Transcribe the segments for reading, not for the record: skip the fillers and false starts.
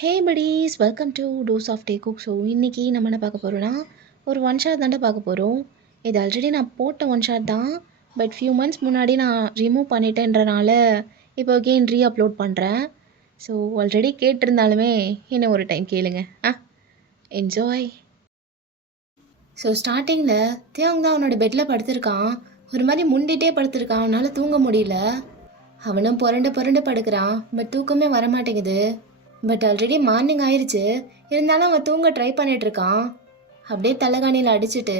Hey buddies welcome to dose of day cook. So இன்றைக்கி நம்ம என்ன பார்க்க போகிறோன்னா ஒரு ஒன் ஷாட் தாண்டா பார்க்க போகிறோம். இது ஆல்ரெடி நான் போட்ட ஒன் ஷாட் தான், பட் ஃபியூ மந்த்ஸ் முன்னாடி நான் ரிமூவ் பண்ணிட்டேன்றனால இப்போ அகெயின் அப்லோட் பண்ணுறேன். ஸோ ஆல்ரெடி கேட்டிருந்தாலுமே இன்னும் ஒரு டைம் கேளுங்க. என்ஜாய். ஸோ ஸ்டார்டிங்கில் தேவங்க தான் அவனோட பெட்டில் படுத்திருக்கான். ஒரு மாதிரி முண்டிகிட்டே படுத்திருக்கான், அவனால் தூங்க முடியல. அவனும் புரண்டு புரண்டு படுக்கிறான், பட் தூக்கமே வரமாட்டேங்குது. பட் ஆல்ரெடி மார்னிங் ஆயிடுச்சு, இருந்தாலும் அவன் தூங்க ட்ரை பண்ணிட்டு இருக்கான். அப்படியே தலைகாணியில் அடிச்சுட்டு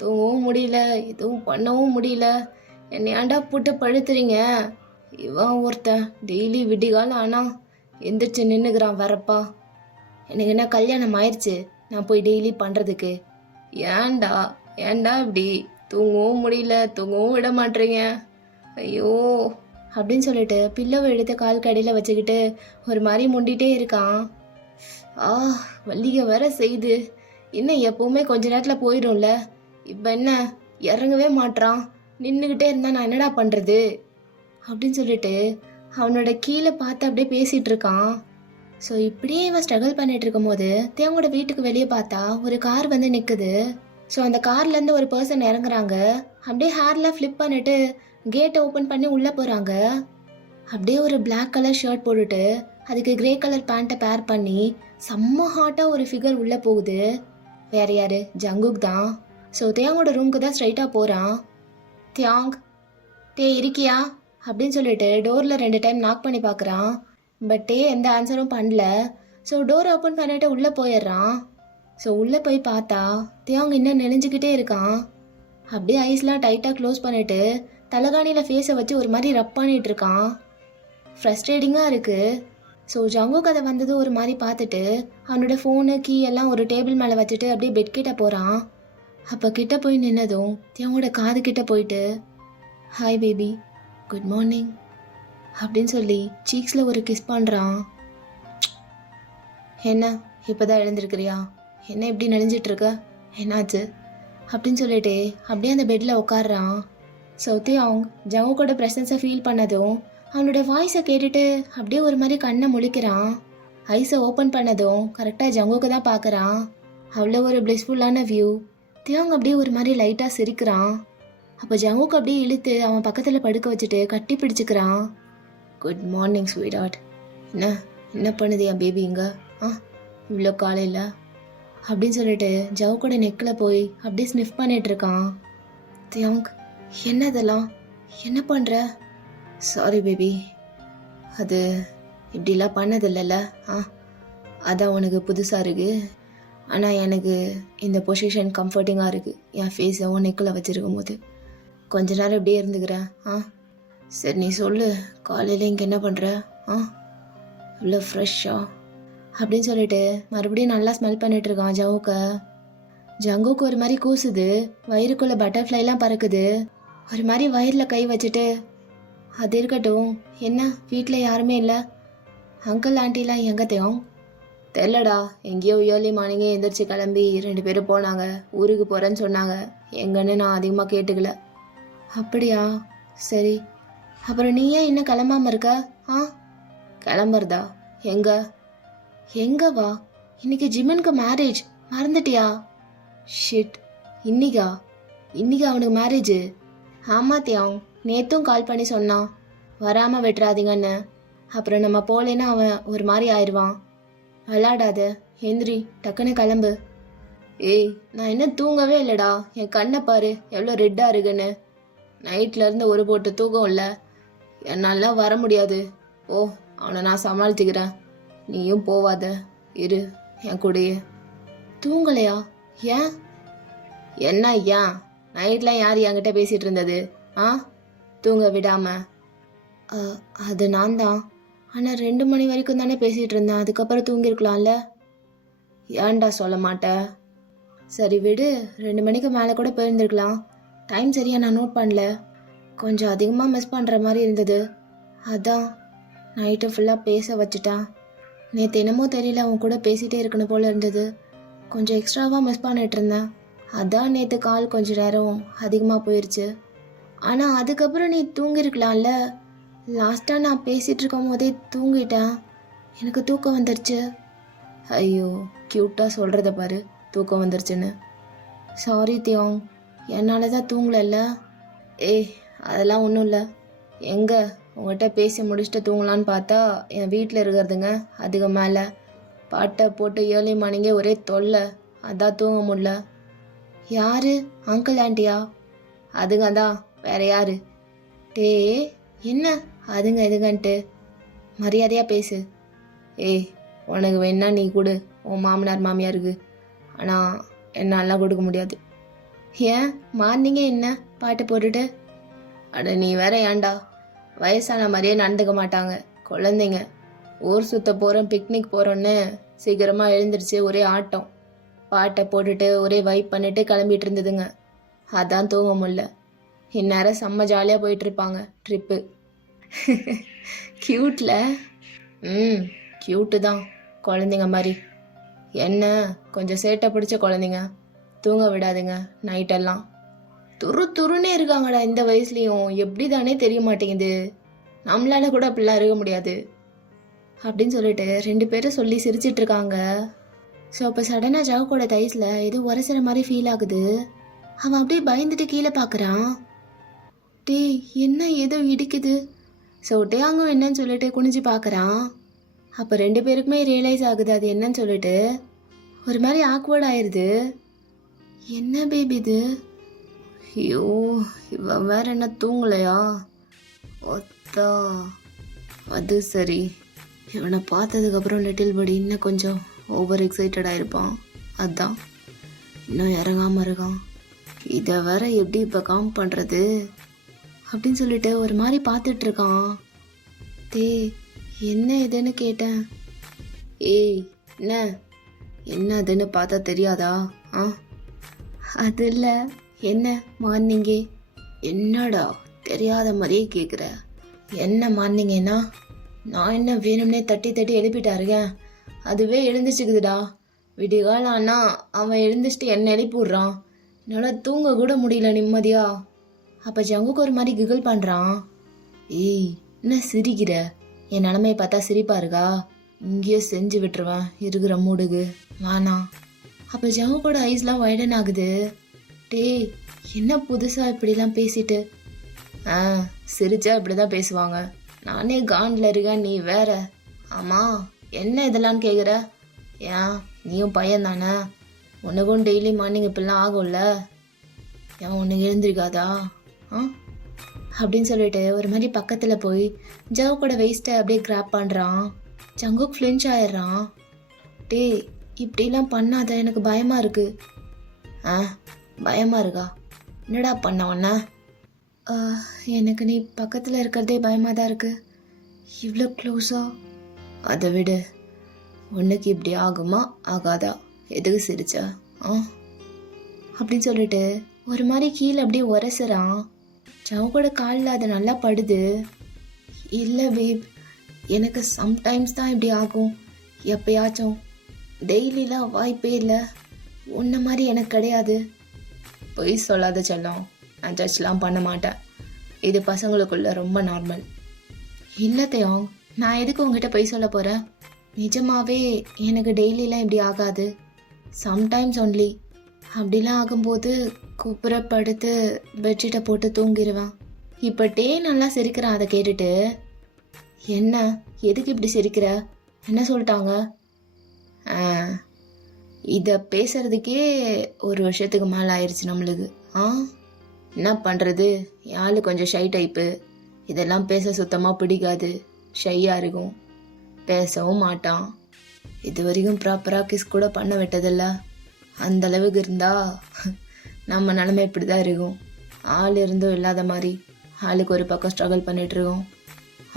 தூங்கவும் முடியல, எதுவும் பண்ணவும் முடியல, என்னை ஏன்டா போட்டு படுத்துறீங்க. இவன் ஒருத்தன் டெய்லி விடிகாலம் ஆனால் எந்திரிச்சு நின்றுக்கிறான் வரப்பா. எனக்கு என்ன கல்யாணம் ஆயிடுச்சு நான் போய் டெய்லி பண்ணுறதுக்கு? ஏன்டா ஏன்டா இப்படி தூங்கவும் முடியல, தூங்கவும் விட மாட்டேறீங்க, ஐயோ அப்படின்னு சொல்லிட்டு பில்லோவை எடுத்து கால் கடையில் வச்சுக்கிட்டு ஒரு மாதிரி முண்டிகிட்டே இருக்கான். வள்ளிக வேற செய்து, இன்னும் எப்போவுமே கொஞ்ச நேரத்தில் போயிடும்ல, இப்போ என்ன இறங்கவே மாட்டான், நின்றுக்கிட்டே இருந்தால் நான் என்னடா பண்ணுறது அப்படின்னு சொல்லிட்டு அவனோட கீழே பார்த்து அப்படியே பேசிகிட்டு இருக்கான். ஸோ இப்படியே இவன் ஸ்ட்ரகிள் பண்ணிட்டு இருக்கும் போது தேவங்களோட வீட்டுக்கு வெளியே பார்த்தா ஒரு கார் வந்து நிற்குது. ஸோ அந்த கார்லேருந்து ஒரு பர்சன் இறங்குறாங்க. அப்படியே ஹேர்லாம் ஃப்ளிப் பண்ணிட்டு கேட்டை ஓப்பன் பண்ணி உள்ளே போகிறாங்க. அப்படியே ஒரு பிளாக் கலர் ஷர்ட் போட்டுட்டு அதுக்கு கிரே கலர் பேண்ட்டை பேர் பண்ணி செம்ம ஹாட்டாக ஒரு ஃபிகர் உள்ளே போகுது. வேற யாரு? ஜங்குக் தான். ஸோ தேங்கோட ரூமுக்கு தான் ஸ்ட்ரைட்டாக போகிறான். தியாங், இருக்கியா அப்படின்னு சொல்லிட்டு டோரில் 2 டைம் நாக் பண்ணி பார்க்குறான். பட் எந்த ஆன்சரும் பண்ணல. ஸோ டோர் ஓப்பன் பண்ணிட்டு உள்ளே போயிடுறான். ஸோ உள்ளே போய் பார்த்தா தியாங் இன்னும் நெளிஞ்சிக்கிட்டே இருக்கான். அப்படியே ஐஸ்லாம் டைட்டாக க்ளோஸ் பண்ணிவிட்டு தலைகாணியில் ஃபேஸை வச்சு ஒரு மாதிரி ரப் பண்ணிகிட்டு இருக்கான். ஃப்ரஸ்ட்ரேட்டிங்காக இருக்குது. ஸோ ஜங்குக் அதை வந்தது ஒரு மாதிரி பார்த்துட்டு அவனோட ஃபோனு கீ எல்லாம் ஒரு டேபிள் மேலே வச்சுட்டு அப்படியே பெட் கிட்ட போகிறான். அப்போ கிட்ட போய் நின்னதும் தியாங்கோட காது கிட்ட போயிட்டு ஹாய் பேபி, குட் மார்னிங் அப்படின்னு சொல்லி சீக்ஸில் ஒரு கிஸ் பண்ணுறான். என்ன இப்போ தான் எழுந்திருக்கிறியா? என்ன இப்படி நெளிஞ்சிட்ருக்க? என்னாச்சு அப்படின்னு சொல்லிட்டு அப்படியே அந்த பெட்டில் உட்காடுறான். ஸோ தியாங் ஜங்குக்கோட ப்ரெசன்ஸை ஃபீல் பண்ணதும் அவனோட வாய்ஸை கேட்டுட்டு அப்படியே ஒரு மாதிரி கண்ணை முழிக்கிறான். ஐஸை ஓப்பன் பண்ணதும் கரெக்டாக ஜங்குக்கு தான் பார்க்குறான். அவ்வளோ ஒரு பிளிஸ்ஃபுல்லான வியூ. தியாங் அப்படியே ஒரு மாதிரி லைட்டாக சிரிக்கிறான். அப்போ ஜங்குக்கு அப்படியே இழுத்து அவன் பக்கத்தில் படுக்க வச்சுட்டு கட்டி பிடிச்சிக்கிறான். Good morning sweetheart. என்ன பண்ணுது என் பேபி இங்கே இவ்வளோ காலையில் அப்படின்னு சொல்லிட்டு ஜவுக்கோட நெக்கில் போய் அப்படியே ஸ்னிஃப் பண்ணிட்டு இருக்கான். தியாங், என்னதெல்லாம் என்ன பண்ணுற? சாரி பேபி, அது இப்படிலாம் பண்ணதில்லைல்ல. அதான் உனக்கு புதுசாக இருக்குது. ஆனால் எனக்கு இந்த பொசிஷன் கம்ஃபர்டிங்காக இருக்குது. என் ஃபேஸை உன் நெக்கில் வச்சுருக்கும் போது கொஞ்ச நேரம் இப்படியே இருந்துக்கிறேன். சரி நீ சொல்லு, காலையில் இங்கே என்ன பண்ணுற? இவ்வளோ ஃப்ரெஷ்ஷா அப்படின்னு சொல்லிட்டு மறுபடியும் நல்லா ஸ்மெல் பண்ணிட்டு இருக்கான் ஜவுக்க. ஜங்குக்கு ஒரு மாதிரி கூசுது, வயிறுக்குள்ளே பட்டர்ஃப்ளைலாம் பறக்குது. ஒரு மாதிரி வயிறில் கை வச்சுட்டு அது இருக்கட்டும், என்ன வீட்டில் யாருமே இல்லை? அங்கிள் ஆண்டிலாம் எங்கே தேவும்? தெரிலடா, எங்கேயோ ஏர்லி மார்னிங்கே எந்திரிச்சு கிளம்பி 2 பேரும் போனாங்க, ஊருக்கு போகிறேன்னு சொன்னாங்க. எங்கன்னு நான் அதிகமாக கேட்டுக்கல. அப்படியா, சரி. அப்புறம் நீ ஏன் இன்னும் கிளம்பாமல் இருக்க? கிளம்புறதா? எங்கே வா? இன்னைக்கு ஜிம்மனுக்கு மேரேஜ், மறந்துட்டியா? ஷிட், இன்னைக்கா அவனுக்கு மேரேஜு? ஆமாம் தியாங், நேற்றும் கால் பண்ணி சொன்னான் வராமல் விட்டுறாதீங்கன்னு. அப்புறம் நம்ம போலேன்னா அவன் ஒரு மாதிரி ஆயிடுவான். விளாடாத, எந்திரி, டக்குன்னு கிளம்பு. ஏய், நான் இன்னும் தூங்கவே இல்லைடா, என் கண்ணை பாரு எவ்வளோ ரெட்டாக இருக்குன்னு. நைட்லேருந்து ஒரு போட்டு தூக்கம் இல்லை, என்னாலாம் வர முடியாது. ஓ, அவனை நான் சமாளிச்சுக்கிறேன், நீயும் போவாத, இரு என் கூடயே. தூங்கலையா? ஏன்? என்ன ஏன்? நைட்டில் யார் என்கிட்ட பேசிகிட்டு இருந்தது தூங்க விடாம? அது நான் தான். ஆனால் 2 மணி வரைக்கும் தானே பேசிகிட்டு இருந்தேன், அதுக்கப்புறம் தூங்கியிருக்கலாம்ல. ஏன்டா சொல்ல மாட்டேன்? சரி விடு, 2 மணிக்கு மேலே கூட போயிருந்துருக்கலாம். டைம் சரியாக நான் நோட் பண்ணல, கொஞ்சம் அதிகமாக மிஸ் பண்ணுற மாதிரி இருந்தது, அதான் நைட்டு ஃபுல்லாக பேச வச்சுட்டேன். நேற்று என்னமோ தெரியல, அவன் கூட பேசிகிட்டே இருக்கணும் போல் இருந்தது, கொஞ்சம் எக்ஸ்ட்ராவாக மிஸ் பண்ணிட்டு இருந்தேன். அதான் நேற்று கால் கொஞ்சம் நேரம் அதிகமாக போயிடுச்சு. ஆனால் அதுக்கப்புறம் நீ தூங்கியிருக்கலாம்ல. லாஸ்ட்டாக நான் பேசிகிட்டு இருக்கும் போதே தூங்கிட்டேன். எனக்கு தூக்கம் வந்துருச்சு. ஐயோ, க்யூட்டாக சொல்கிறத பாரு, தூக்கம் வந்துருச்சுன்னு. சாரி தியோங், என்னால் தான் தூங்கலைல்ல. ஏய், அதெல்லாம் ஒன்றும் இல்லை. எங்கே உங்கள்கிட்ட பேசி முடிச்சுட்டு தூங்கலான்னு பார்த்தா என் வீட்டில் இருக்கிறதுங்க அதுக்கு மேலே பாட்டை போட்டு ஏர்லி மார்னிங்கே ஒரே தொல்லை, அதான் தூங்க முடியல. யாரு? அங்கிள் ஆண்டியா? அதுங்க தான், வேற யாரு? டே, என்ன அதுங்க இதுங்கன்ட்டு? மரியாதையாக பேசு. ஏய், உனக்கு வேணா நீ கொடு உன் மாமனார் மாமியாருக்கு, ஆனால் என்னாலாம் கொடுக்க முடியாது. ஏன் மார்னிங்கே என்ன பாட்டு போட்டுட்டு? அட நீ வேற ஏன்டா, வயசான மாதிரியே நடந்துக்க மாட்டாங்க குழந்தைங்க. ஊர் சுத்த போகிறோம் பிக்னிக் போகிறோன்னு சீக்கிரமாக எழுந்திருச்சு ஒரே ஆட்டம். பாட்டை போட்டுட்டு ஒரே வைப் பண்ணிட்டு கிளம்பிட்டு இருந்ததுங்க. அதான் தூங்க முடியல. இந்நேரம் செம்ம ஜாலியாக போயிட்டுருப்பாங்க ட்ரிப்பு. க்யூட்டில்? க்யூட்டு தான், குழந்தைங்க மாதிரி. என்ன கொஞ்சம் சேட்டை பிடிச்ச குழந்தைங்க, தூங்க விடாதுங்க நைட்டெல்லாம். துரு துருன்னே இருக்காங்கடா இந்த வயசுலேயும், எப்படி தானே தெரிய மாட்டேங்குது. நம்மளால கூட அப்படிலாம் இருக்க முடியாது அப்படின்னு சொல்லிட்டு 2 பேரும் சொல்லி சிரிச்சிட்டு இருக்காங்க. ஸோ அப்போ சடனாக ஜாவுக்கோட தைஸில் ஏதோ உரசுற மாதிரி ஃபீல் ஆகுது. அவன் அப்படியே பயந்துட்டு கீழே பார்க்குறான். டே, என்ன ஏதோ இடிக்குது. ஸோ டேங்கும் என்னன்னு சொல்லிட்டு குனிஞ்சு பார்க்குறான். அப்போ 2 பேருக்குமே ரியலைஸ் ஆகுது அது என்னன்னு சொல்லிட்டு. ஒரு மாதிரி ஆக்வர்ட் ஆயிடுது. என்ன பேபி இது? ஐயோ, இவன் வேற என்ன தூங்கலையா? ஒத்தா, அது சரி. இவனை பார்த்ததுக்கப்புறம் லிட்டில் படி இன்னும் கொஞ்சம் ஓவர் எக்ஸைட்டடாக இருப்பான், அதான் இன்னும் இறங்காமல் இருக்கான். இதை வேற எப்படி இப்போ காம் பண்ணுறது அப்படின்னு சொல்லிட்டு ஒரு மாதிரி பார்த்துட்டு இருக்கான். டே, என்ன இதுன்னு கேட்டேன். ஏய், என்ன அதுன்னு பார்த்தா தெரியாதா? அது இல்லை. என்ன மார்னிங்கே? என்னடா தெரியாத மாதிரியே கேட்குற? என்ன மார்னிங்கன்னா நான் என்ன வேணும்னே தட்டி தட்டி எழுப்பிட்டா இருக்கேன், அதுவே எழுந்துச்சுக்குதுடா. விடிகாலம் ஆனால் அவன் எழுந்துச்சுட்டு என்ன எழுப்பி விட்றான். என்னால் தூங்க கூட முடியல நிம்மதியா. அப்போ ஜங்குக்கு ஒரு மாதிரி கிகிள் பண்ணுறான். ஏய், என்ன சிரிக்கிற? என் நிலமையை பார்த்தா சிரிப்பா இருக்கா? இங்கேயே செஞ்சு விட்டுருவேன் இருக்கிற மூடுக்கு, வேணாம். அப்போ ஜங்குக்கோட ஐஸ்லாம் வைடன் ஆகுது. டேய், என்ன புதுசாக இப்படிலாம் பேசிட்டு? சிரிச்சா இப்படி தான் பேசுவாங்க. நானே காண்டில் இருக்கேன், நீ வேற. ஆமாம், என்ன இதெல்லாம் கேட்குற? ஏன் நீயும் பையன் தானே? உனக்கும் டெய்லி மார்னிங் இப்படிலாம் ஆகும்ல, ஏன் உனக்கு எழுந்திருக்காதா? அப்படின்னு சொல்லிட்டு ஒரு மாதிரி பக்கத்தில் போய் ஜவுக்கோட வெயிஸ்ட்டை அப்படியே கிராப் பண்ணுறான். ஜங்குக் ஃப்ளின்ச் ஆயிடுறான். டே, இப்படிலாம் பண்ணாத, எனக்கு பயமாக இருக்கு. பயமாக இருக்கா? என்னடா பண்ண உன்ன? எனக்கு நீ பக்கத்தில் இருக்கிறதே பயமாக தான் இருக்கு. இவ்வளோ க்ளோஸாக? அதை விடு, உனக்கு இப்படி ஆகுமா ஆகாதா? எதுக்கு சிரிச்சா? அப்படின்னு சொல்லிட்டு ஒரு மாதிரி கீழே அப்படியே உரசுறான். ஜவுக்கோட காலில் அது நல்லா படுது. இல்லை பேப், எனக்கு சம்டைம்ஸ் தான் இப்படி ஆகும், எப்பயாச்சும். டெய்லிலாம் வாய்ப்பே இல்லை. உன்ன மாதிரி எனக்கு கிடையாது. பொய் சொல்லாத செல்லம், நான் ஜட்ஜ்லாம் பண்ண மாட்டேன். இது பசங்களுக்குள்ள ரொம்ப நார்மல். இல்லை தேயோங், நான் எதுக்கு உங்ககிட்ட பொய் சொல்ல போகிறேன்? நிஜமாவே எனக்கு டெய்லிலாம் இப்படி ஆகாது, சம்டைம்ஸ் ஒன்லி. அப்படிலாம் ஆகும்போது குப்புறப்படுத்து பெட்ஷீட்டை போட்டு தூங்கிடுவேன். இப்போ டே நல்லா சிரிக்கிறான். அதை கேட்டுட்டு, என்ன எதுக்கு இப்படி சிரிக்கிற? என்ன சொல்லிட்டாங்க? இதை பேசுறதுக்கே 1 வருஷத்துக்கு மேலே ஆயிடுச்சு நம்மளுக்கு. என்ன பண்ணுறது, ஆளு கொஞ்சம் ஷை டைப்பு. இதெல்லாம் பேச சுத்தமாக பிடிக்காது, ஷையாக இருக்கும், பேசவும் மாட்டான். இது வரைக்கும் ப்ராப்பராக கிஸ் கூட பண்ண விட்டதில்ல. அந்த அளவுக்கு இருந்தால் நம்ம நிலமை இப்படி தான் இருக்கும். ஆள் இருந்தும் இல்லாத மாதிரி ஆளுக்கு ஒரு பக்கம் ஸ்ட்ரகிள் பண்ணிகிட்ருக்கோம்.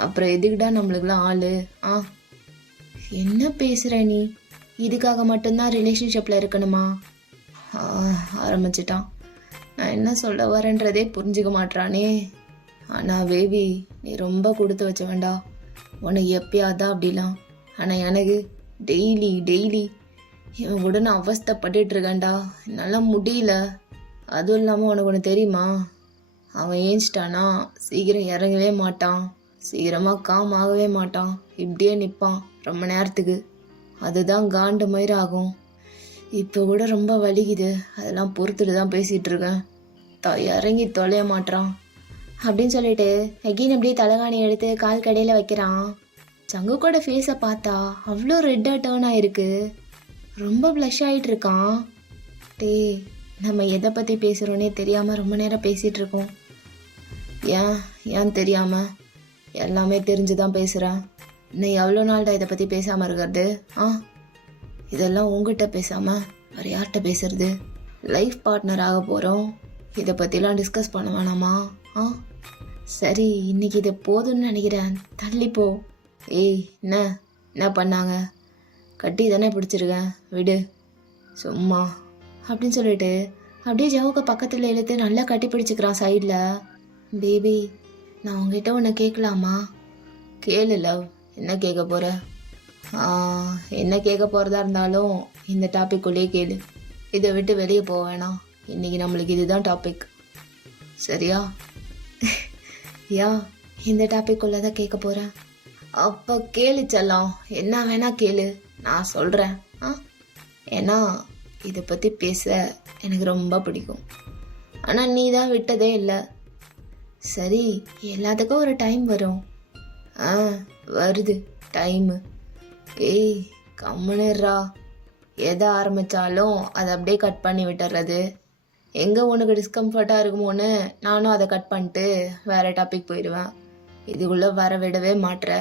அப்புறம் எதுக்குடா நம்மளுக்குலாம் ஆள்? என்ன பேசுகிற நீ? இதுக்காக மட்டும்தான் ரிலேஷன்ஷிப்பில் இருக்கணுமா? ஆரம்பிச்சிட்டான். நான் என்ன சொல்ல வரேன்றதே புரிஞ்சுக்க மாட்றானே. ஆனால் பேபி, நீ ரொம்ப கொடுத்து வச்ச வேண்டா. உனக்கு எப்பயாதான் அப்படிலாம். ஆனால் எனக்கு டெய்லி இவன் கூட நான் அவஸ்தைப்பட்டுட்டு இருக்கேன்டா. என்னால் முடியல. அதுவும் இல்லாமல் உனக்கு ஒன்று தெரியுமா? அவன் ஏஞ்சிட்டானா சீக்கிரம் இறங்கவே மாட்டான். சீக்கிரமாக காம் ஆகவே மாட்டான், இப்படியே நிற்பான் ரொம்ப நேரத்துக்கு. அதுதான் காண்டு மயிர் ஆகும். இப்போ கூட ரொம்ப வலிக்குது, அதெல்லாம் பொறுத்துட்டு தான் பேசிகிட்டு இருக்கேன். இறங்கி தொலைய மாட்டான் அப்படின்னு சொல்லிட்டு எகெயின் அப்படியே தலகாணி எடுத்து கால் கடையில் வைக்கிறான். சங்குக்கோட ஃபேஸை பார்த்தா அவ்வளோ ரெட்டாக டேர்ன் ஆயிருக்கு, ரொம்ப ப்ளஷ் ஆகிட்டு இருக்கான். டேய், நம்ம எதை பற்றி பேசுகிறோன்னே தெரியாமல் ரொம்ப நேரம் பேசிகிட்டு இருக்கோம். ஏன் தெரியாமல்? எல்லாமே தெரிஞ்சு தான் பேசுகிறேன். இன்னும் எவ்வளோ நாள்டா இதை பற்றி பேசாமல் இருக்கிறது? இதெல்லாம் உங்ககிட்ட பேசாமல் வேறு யார்கிட்ட பேசுறது? லைஃப் பார்ட்னர் ஆக போகிறோம், இதை பற்றிலாம் டிஸ்கஸ் பண்ண வேணாமா? சரி, இன்னைக்கு இது போதும்னு நினைக்கிறேன், தள்ளிப்போ. ஏய், என்ன பண்ணாங்க? கட்டி தானே பிடிச்சிருக்கேன், விடு சும்மா அப்படின்னு சொல்லிட்டு அப்படியே ஜவுக்கு பக்கத்தில் இழுத்து நல்லா கட்டி பிடிச்சிக்கிறான் சைடில். பேபி, நான் உங்ககிட்ட ஒன்று கேட்கலாமா? கேளு லவ், என்ன கேட்க போகிற? என்ன கேட்க போகிறதா இருந்தாலும் இந்த டாபிக் உள்ளே கேளு, இதை விட்டு வெளியே போக வேணாம். இன்றைக்கி நம்மளுக்கு இதுதான் டாபிக், சரியா? இந்த டாபிக் உள்ளே தான் கேட்க போகிறேன். அப்போ கேளு செல்லம், என்ன வேணா கேளு, நான் சொல்கிறேன். ஏன்னா இதை பற்றி பேச எனக்கு ரொம்ப பிடிக்கும், ஆனால் நீ தான் விட்டதே இல்லை. சரி, எல்லாத்துக்கும் ஒரு டைம் வரும். வருது டைமு. ஏய், கம்முனுறா. எதை ஆரம்பித்தாலும் அதை அப்படியே கட் பண்ணி விட்டுறது. எங்கே உனக்கு டிஸ்கம்ஃபர்ட்டாக இருக்குமோன்னு நானும் அதை கட் பண்ணிட்டு வேறு டாபிக் போயிடுவேன். இதுக்குள்ளே வர விடவே மாட்டுற.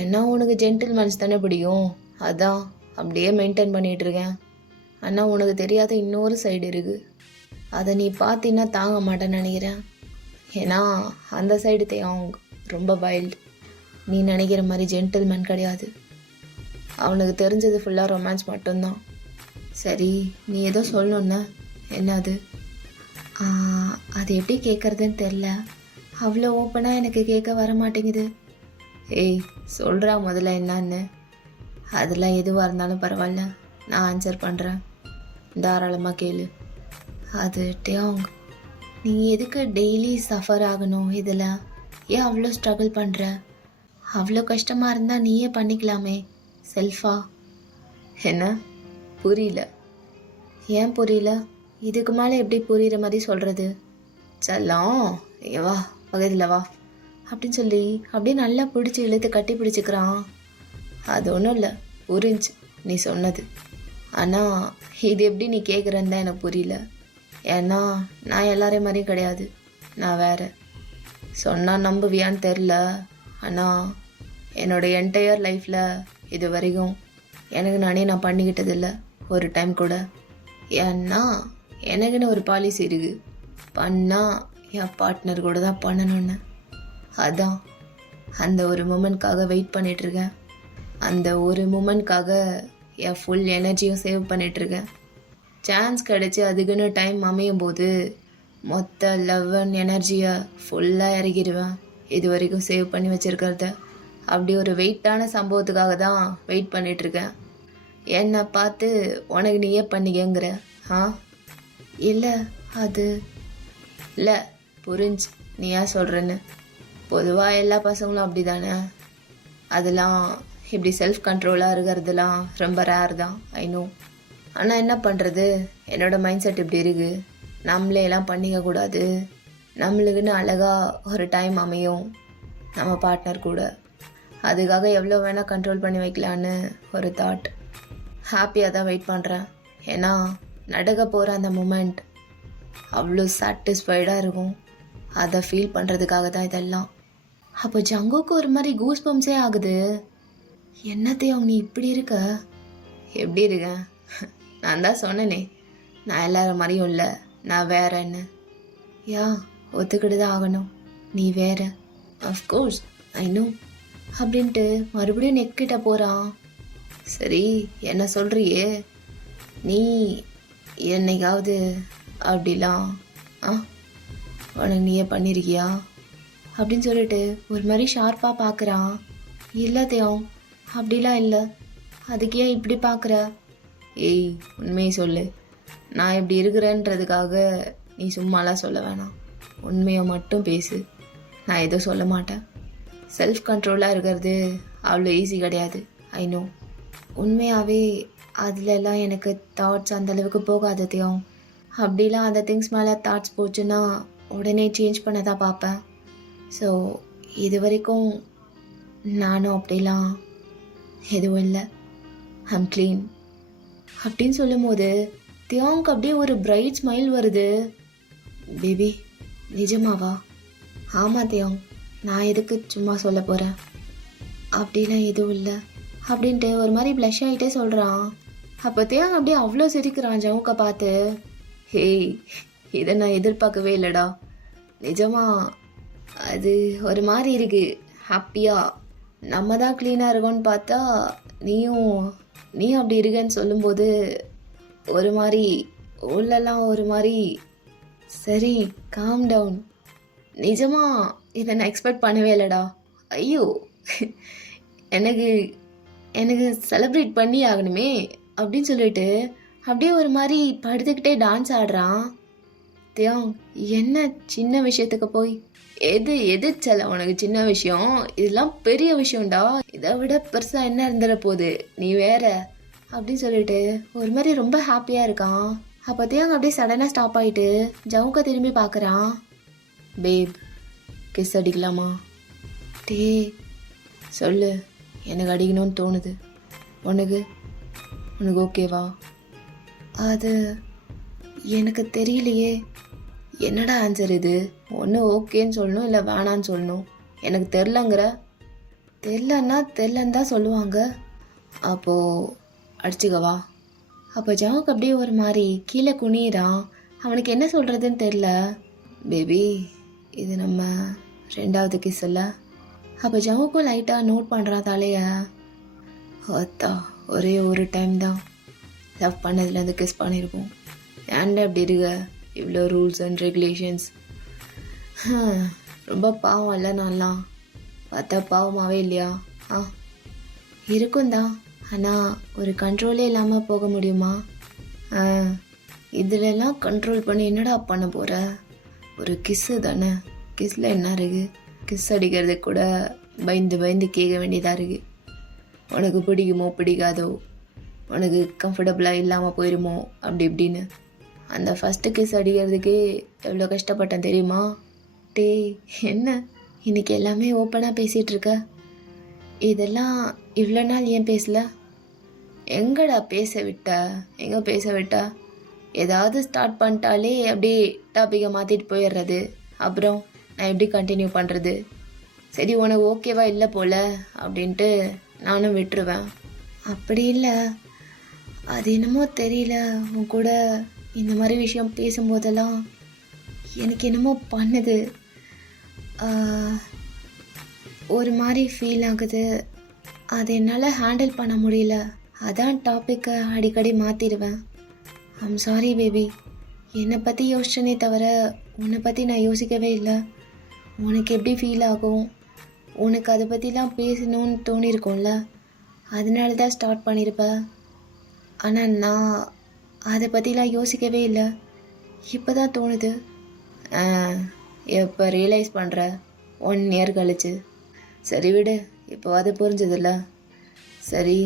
ஏன்னா உனக்கு ஜென்டில்மேன்ஸ் தானே பிடிக்கும், அதான் அப்படியே மெயின்டைன் பண்ணிகிட்ருக்கேன். ஆனால் உனக்கு தெரியாத இன்னொரு சைடு இருக்குது, அதை நீ பார்த்தீங்கன்னா தாங்க மாட்டேன்னு நினைக்கிறேன். ஏன்னா அந்த சைடு அவங்க ரொம்ப வைல்டு. நீ நினைக்கிற மாதிரி ஜென்டில்மேன் கிடையாது. அவனுக்கு தெரிஞ்சது ஃபுல்லாக ரொமான்ஸ் மட்டும்தான். சரி, நீ ஏதோ சொல்லணுன்னா என்ன அது? அது எப்படி கேட்குறதுன்னு தெரில, அவ்வளோ ஓப்பனாக எனக்கு கேட்க வர மாட்டேங்குது. ஏய், சொல்கிறா முதல்ல என்னான்னு. அதெல்லாம் எதுவாக இருந்தாலும் பரவாயில்ல, நான் ஆன்சர் பண்ணுறேன், தாராளமாக கேளு. அது டேங், நீ எதுக்கு டெய்லி சஃபர் ஆகணும் இதில்? ஏன் அவ்வளோ ஸ்ட்ரகிள் பண்ணுற? அவ்வளோ கஷ்டமாக இருந்தால் நீயே பண்ணிக்கலாமே செல்ஃபா. என்ன புரியல? ஏன் புரியல? இதுக்கு மேலே எப்படி புரிகிற மாதிரி சொல்கிறது? செல்லம், வா பக்கத்தில் வா அப்படின்னு சொல்லி அப்படியே நல்லா பிடிச்சி இழுத்து கட்டி பிடிச்சிக்கிறான். அது ஒன்றும் இல்லை, புரிஞ்சு நீ சொன்னது. ஆனால் இது எப்படி நீ கேட்குறன்னு தான் எனக்கு புரியல. ஏன்னா நான் எல்லாரையும் மாதிரியும் கிடையாது, நான் வேறு. சொன்னால் நம்புவியான்னு தெரில, ஆனால் என்னோடய என்டையர் லைஃப்பில் இது வரைக்கும் எனக்கு நானே நான் பண்ணிக்கிட்டதில்லை ஒரு டைம் கூட. ஏன்னா எனக்குன்னு ஒரு பாலிசி இருக்குது, பண்ணால் என் பார்ட்னர் கூட தான் பண்ணணுன்னு. அதான் அந்த ஒரு மூமெண்ட்காக வெயிட் பண்ணிகிட்ருக்கேன். அந்த ஒரு மூமெண்ட்காக என் ஃபுல் எனர்ஜியும் சேவ் பண்ணிகிட்ருக்கேன். சான்ஸ் கிடச்சி அதுக்குன்னு டைம் அமையும் போது மொத்த லவ் அண்ட் எனர்ஜியை ஃபுல்லாக இறக்கிடுவேன். இது வரைக்கும் சேவ் பண்ணி வச்சுருக்கிறத. அப்படி ஒரு வெயிட்டான சம்பவத்துக்காக தான் வெயிட் பண்ணிகிட்ருக்கேன். என்னை பார்த்து உனக்கு நீயே பண்ணிக்கங்கிற? இல்லை, அது இல்லை, புரிஞ்சு நீ ஏன் சொல்கிறேன்னு. பொதுவாக எல்லா பசங்களும் அப்படி தானே. அதெல்லாம் இப்படி செல்ஃப் கண்ட்ரோலாக இருக்கிறதுலாம் ரொம்ப ரேர் தான், ஐ நோ. ஆனால் என்ன பண்ணுறது, என்னோடய மைண்ட் செட் இப்படி இருக்குது. நம்மளே எல்லாம் பண்ணிக்கக்கூடாது, நம்மளுக்குன்னு அழகாக ஒரு டைம் அமையும் நம்ம பார்ட்னர் கூட. அதுக்காக எவ்வளோ வேணால் கண்ட்ரோல் பண்ணி வைக்கலான்னு ஒரு தாட். ஹாப்பியாக தான் வெயிட் பண்ணுறேன். ஏன்னா நடக்க போகிற அந்த மூமெண்ட் அவ்வளோ சாட்டிஸ்ஃபைடாக இருக்கும். அதை ஃபீல் பண்ணுறதுக்காக தான் இதெல்லாம். அப்போ ஜங்குக்கு ஒரு மாதிரி கூஸ் பம்ப்ஸே ஆகுது. என்னத்தையும் நீ இப்படி இருக்க? எப்படி இருக்கேன்? நான் தான் சொன்னேனே, நான் எல்லாரும் மாதிரியும் இல்லை, நான் வேறன்னு. ஒத்துக்கிட்டு தான் ஆகணும், நீ வேற. அஃப்கோர்ஸ் ஐ நோ அப்படின்ட்டு மறுபடியும் நெக்கிட்ட போகிறான். சரி, என்ன சொல்கிறியே நீ? என்னைக்காவது அப்படிலாம் உனக்கு நீயே பண்ணியிருக்கியா அப்படின்னு சொல்லிட்டு ஒரு மாதிரி ஷார்ப்பாக பார்க்குறான். இல்லத்தையும் அப்படிலாம் இல்லை, அதுக்கு ஏன் இப்படி பார்க்குற? ஏய், உண்மையை சொல்லு. நான் இப்படி இருக்கிறேன்றதுக்காக நீ சும்மாலாம் சொல்ல வேணாம், உண்மையை மட்டும் பேசு. நான் எதுவும் சொல்ல மாட்டேன். செல்ஃப் கண்ட்ரோலாக இருக்கிறது அவ்வளோ ஈஸி கிடையாது. I know. உண்மையாகவே அதுலலாம் எனக்கு தாட்ஸ் அந்தளவுக்கு போகாது தியம். அப்படிலாம் அந்த திங்ஸ் மேலே தாட்ஸ் போச்சுன்னா உடனே சேஞ்ச் பண்ண தான் பார்ப்பேன். ஸோ இது வரைக்கும் நானும் அப்படிலாம் எதுவும் இல்லை. ஐம் க்ளீன் அப்படின்னு சொல்லும்போது தியாங்க்கு அப்படியே ஒரு பிரைட் ஸ்மைல் வருது. பேபி நிஜமாவா? ஆமாம் தியாங், நான் எதுக்கு சும்மா சொல்ல போகிறேன், அப்படிலாம் எதுவும் இல்லை அப்படின்ட்டு ஒரு மாதிரி ப்ளஷ் ஆகிட்டே சொல்கிறான். அப்போ தியாங் அப்படியே அவ்வளோ சிரிக்கிறான் ஜவுக்கை பார்த்து. ஹேய், இதை நான் எதிர்பார்க்கவே இல்லைடா. நிஜமா அது ஒரு மாதிரி இருக்கு ஹாப்பியாக. நம்ம தான் க்ளீனாக இருக்கோன்னு பார்த்தா நீயும் அப்படி இருக்கேன்னு சொல்லும்போது ஒரு மாதிரி உள்ளெல்லாம் ஒரு மாதிரி. சரி, காம் டவுன். நிஜமா இதை நான் எக்ஸ்பெக்ட் பண்ணவே இல்லைடா. ஐயோ, எனக்கு எனக்கு செலிப்ரேட் பண்ணி ஆகணுமே அப்படின்னு சொல்லிட்டு அப்படியே ஒரு மாதிரி படுத்துக்கிட்டே டான்ஸ் ஆடுறான். தியாங், என்ன சின்ன விஷயத்துக்கு போய் எது செல்ல உனக்கு சின்ன விஷயம்? இதெல்லாம் பெரிய விஷயம்டா. இதை விட பெருசா என்ன இருந்துட போகுது, நீ வேற அப்படின்னு சொல்லிட்டு ஒரு மாதிரி ரொம்ப ஹாப்பியா இருக்கான். அப்போ தியாங் அப்படியே சடனாக ஸ்டாப் ஆகிட்டு ஜவுக்க திரும்பி பார்க்குறான். பேப், கிஸ் அடிக்கலாமா? டே சொல்லு, எனக்கு அடிக்கணும்னு தோணுது. உனக்கு ஓகேவா? அது எனக்கு தெரியலையே. என்னடா ஆன்சர் இது? ஒன்று ஓகேன்னு சொல்லணும், இல்லை வேணான்னு சொல்லணும். எனக்கு தெரிலன்னா தெரிலன்னு தான் சொல்லுவாங்க. அப்போது அடிச்சுக்கவா? அப்போ ஜவுக்கு அப்படியே ஒரு மாதிரி கீழே குனிறான். அவனுக்கு என்ன சொல்கிறதுன்னு தெரில. பேபி, இது நம்ம 2வது கிஸ் இல்லை? அப்போ ஜவுக்கும் லைட்டாக நோட் பண்ணுறான் தலையை. அத்தா, ஒரே ஒரு டைம் தான் லவ் பண்ணதுலேருந்து கிஸ் பண்ணியிருக்கோம். ஏன்டா அப்படி இருக்க? இவ்வளோ ரூல்ஸ் அண்ட் ரெகுலேஷன்ஸ். ரொம்ப பாவம் இல்லை நான்லாம். பார்த்தா பாவமாகவே இல்லையா? இருக்கும் தான், ஆனால் ஒரு கண்ட்ரோலே இல்லாமல் போக முடியுமா? இதிலெல்லாம் கண்ட்ரோல் பண்ணி என்னடா பண்ண போகிற? ஒரு கிஸ்ஸு தானே, கிஸ்ஸில் என்ன இருக்குது? கிஸ் அடிக்கிறதுக்கு கூட பயந்து கேட்க வேண்டியதாக இருக்குது. உனக்கு பிடிக்குமோ பிடிக்காதோ, உனக்கு கம்ஃபர்டபுளாக இல்லாமல் போயிடுமோ அப்படி இப்படின்னு. அந்த ஃபஸ்ட்டு கிஸ் அடிக்கிறதுக்கே எவ்வளோ கஷ்டப்பட்டேன் தெரியுமா? டேய், என்ன இன்னைக்கு எல்லாமே ஓப்பனாக பேசிகிட்ருக்க? இதெல்லாம் இவ்வளோ நாள் ஏன் பேசல? எங்கடா பேச விட்டா? ஏதாவது ஸ்டார்ட் பண்ணிட்டாலே அப்படியே டாப்பிக்கை மாற்றிட்டு போயிடுறது. அப்புறம் நான் எப்படி கண்டினியூ பண்ணுறது? சரி, உனக்கு ஓகேவா இல்லை போல் அப்படின்ட்டு நானும் விட்டுருவேன். அப்படி இல்லை, அது என்னமோ தெரியல, உன் கூட இந்த மாதிரி விஷயம் பேசும்போதெல்லாம் எனக்கு என்னமோ பண்ணுது. ஒரு மாதிரி ஃபீல் ஆகுது. அது என்னால் ஹேண்டில் பண்ண முடியல. அதான் டாப்பிக்கை அடிக்கடி மாற்றிடுவேன். I'm sorry baby. என்னை பற்றி யோசிச்சனே தவிர உன்னை பற்றி நான் யோசிக்கவே இல்லை. உனக்கு எப்படி ஃபீல் ஆகும், உனக்கு அதை பற்றிலாம் பேசணும்னு தோணியிருக்கோம்ல, அதனால தான் ஸ்டார்ட் பண்ணியிருப்பேன். ஆனால் நான் அதை பற்றிலாம் யோசிக்கவே இல்லை. இப்போ தான் தோணுது. எப்போ ரியலைஸ் பண்ணுற? 1 இயர் கழிச்சு. சரி விடு, இப்போ அது புரிஞ்சதில்ல. சரி,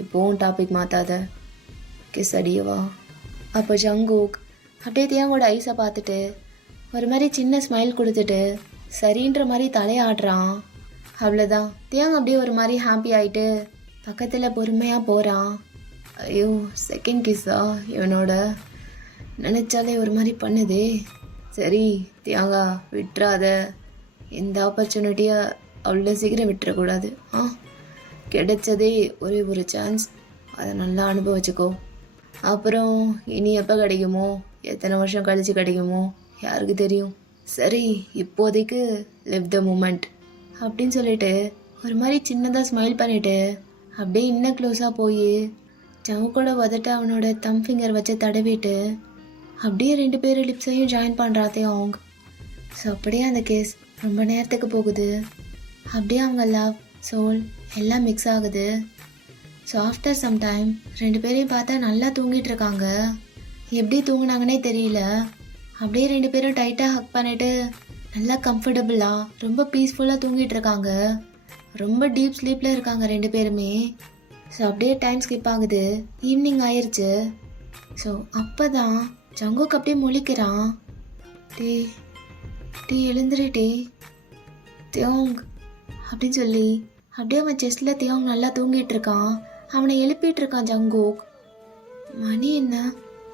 இப்போவும் டாபிக் மாற்றாத. கிஸ் அடியவா? அப்போ ஜங்கூக் அப்படியே தியாங்கோட ஐஸை பார்த்துட்டு ஒரு மாதிரி சின்ன ஸ்மைல் கொடுத்துட்டு சரின்ற மாதிரி தலையாடுறான். அவ்வளோதான். தியாங் அப்படியே ஒரு மாதிரி ஹாப்பி ஆகிட்டு பக்கத்தில் பொறுமையாக போகிறான். ஐயோ, செகண்ட் கிஸ்ஸா இவனோட? நினச்சாலே ஒரு மாதிரி பண்ணுதே. சரி தியாங்கா, விட்டுறாத. இந்த ஆப்பர்ச்சுனிட்டியை அவ்வளோ சீக்கிரம் விட்டுறக்கூடாது. கிடைச்சதே ஒரே ஒரு சான்ஸ், அதை நல்லா அனுபவிச்சுக்கோ. அப்புறம் இனி எப்போ கிடைக்குமோ, எத்தனை வருஷம் கழித்து கிடைக்குமோ யாருக்கு தெரியும். சரி, இப்போதைக்கு லிவ் த மூமெண்ட் அப்படின்னு சொல்லிட்டு ஒரு மாதிரி சின்னதாக ஸ்மைல் பண்ணிவிட்டு அப்படியே இன்னும் க்ளோஸாக போய் ஜவுக்கோட உதட்ட அவனோட தம் ஃபிங்கர் வச்சு தடவிட்டு அப்படியே 2 பேரும் லிப்ஸையும் ஜாயின் பண்ணுறாதே அவங்க. ஸோ அப்படியே அந்த கேஸ் ரொம்ப நேரத்துக்கு போகுது. அப்படியே அவங்க லவ், சோல் எல்லாம் மிக்ஸ் ஆகுது. ஸோ ஆஃப்டர் சம் டைம் 2 பேரையும் பார்த்தா நல்லா தூங்கிட்டு இருக்காங்க. எப்படி தூங்குனாங்கன்னே தெரியல. அப்படியே 2 பேரும் டைட்டாக ஹக் பண்ணிட்டு நல்லா கம்ஃபர்டபுளாக ரொம்ப பீஸ்ஃபுல்லாக தூங்கிட்டு இருக்காங்க. ரொம்ப டீப் ஸ்லீப்பில் இருக்காங்க ரெண்டு பேருமே. ஸோ அப்படியே டைம் ஸ்கிப் ஆகுது, ஈவினிங் ஆயிடுச்சு. ஸோ அப்போ தான் ஜங்குக் அப்படியே முழிக்கிறான். டே டே எழுந்துரு டே தியோங் அப்படின்னு சொல்லி அப்படியே அவன் செஸ்டில் தியோங் நல்லா தூங்கிட்டு இருக்கான். அவனை எழுப்பிட்டு இருக்கான் ஜங்குக். மணி என்ன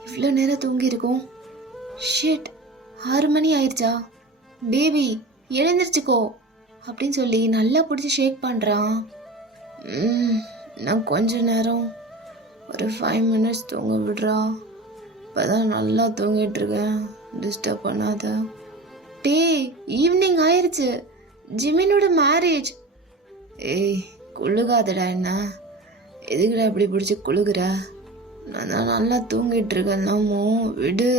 இவ்வளோ நேரம் தூங்கியிருக்கோம்? ஷிட், 6 மணி ஆயிடுச்சா? பேபி எழுந்திரிச்சுக்கோ அப்படின்னு சொல்லி நல்லா பிடிச்சி ஷேக் பண்ணுறான். நான் கொஞ்ச நேரம் ஒரு 5 மினிட்ஸ் தூங்க விடுறா, இப்போதான் நல்லா தூங்கிட்டு இருக்கேன், டிஸ்டர்ப் பண்ணாத. டே ஈவினிங் ஆயிடுச்சு, ஜிமினோட மேரேஜ். ஏய் குழுகாதடா, என்ன எதுக்குடா இப்படி பிடிச்சி குழுகுற? நான் தான் நல்லா தூங்கிட்டு இருக்கேன், நாமோ விடு.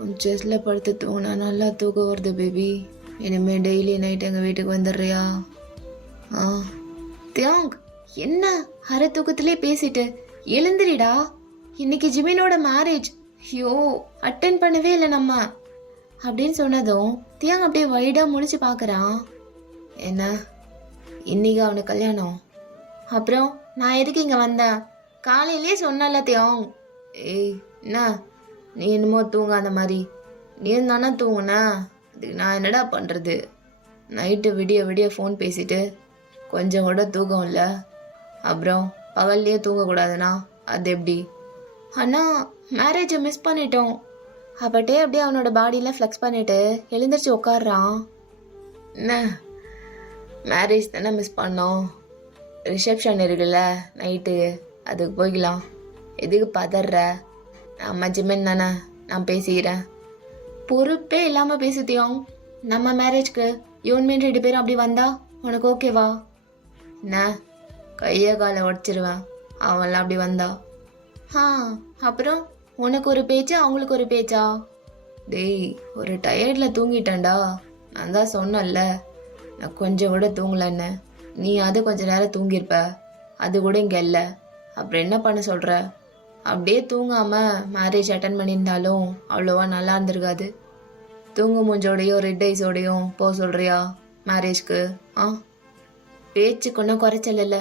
உன் செஸ்ல படுத்து தூங்கினா நல்லா தூக்கம் வருது பேபி. இனிமே டெய்லி நைட் எங்கள் வீட்டுக்கு வந்துடுறியா? ஆ தியாங், என்ன அரை தூக்கத்திலே பேசிட்டு எழுந்திரிடா, இன்னைக்கு ஜிமினோட மேரேஜ். ஐயோ அட்டென்ட் பண்ணவே இல்லை நம்ம அப்படின்னு சொன்னதும் தியாங் அப்படியே வைடாக முடிச்சு பார்க்குறான். என்ன இன்னைக்கு அவனுக்கு கல்யாணம்? அப்புறம் நான் எதுக்கு இங்கே வந்தேன்? காலையிலே சொன்னல தியாங். ஏய் என்ன நீ என்னமோ தூங்காத மாதிரி, நீ தானே தூங்குன, அதுக்கு நான் என்னடா பண்ணுறது? நைட்டு விடிய விடிய ஃபோன் பேசிட்டு கொஞ்சம் கூட தூக்கம் இல்லை, அப்புறம் பகல்லையே தூங்கக்கூடாதுண்ணா அது எப்படி? அண்ணா மேரேஜை மிஸ் பண்ணிட்டோம். அப்பட்டே அப்படியே அவனோட பாடியில் ஃப்ளெக்ஸ் பண்ணிட்டு எழுந்திரிச்சு உட்காடுறான். என்ன மேரேஜ் தானே மிஸ் பண்ணோம், ரிசப்ஷன் இருக்குல்ல நைட்டு, அதுக்கு போய்க்கலாம். எதுக்கு பதற? நம்ம ஜிமின் தானே, நான் பேசிக்கிறேன். பொறுப்பே இல்லாமல் பேசுத்தியோம். நம்ம மேரேஜ்க்கு யூன்மீன் 2 பேரும் அப்படி வந்தா உனக்கு ஓகேவா? என்ன கையை காலை உடச்சிருவேன் அவன்லாம் அப்படி வந்தா. அப்புறம் உனக்கு ஒரு பேச்சா அவங்களுக்கு ஒரு பேச்சா? டேய் ஒரு டயர்டில் தூங்கிட்டேன்டா, நான் தான் சொன்னேன்ல நான் கொஞ்சம் கூட தூங்கலன்னு. நீ அது கொஞ்ச நேரம் தூங்கியிருப்ப, அது கூட இங்கே இல்லை. அப்புறம் என்ன பண்ண சொல்கிற? அப்படியே தூங்காமல் மேரேஜ் அட்டன் பண்ணியிருந்தாலும் அவ்வளோவா நல்லா இருந்திருக்காது. தூங்கு மூஞ்சோடையும் ரெட் ஐஸோடையும் போக சொல்கிறியா மேரேஜ்க்கு? பேச்சுக்கு ஒன்றும் குறைச்சல் இல்லை,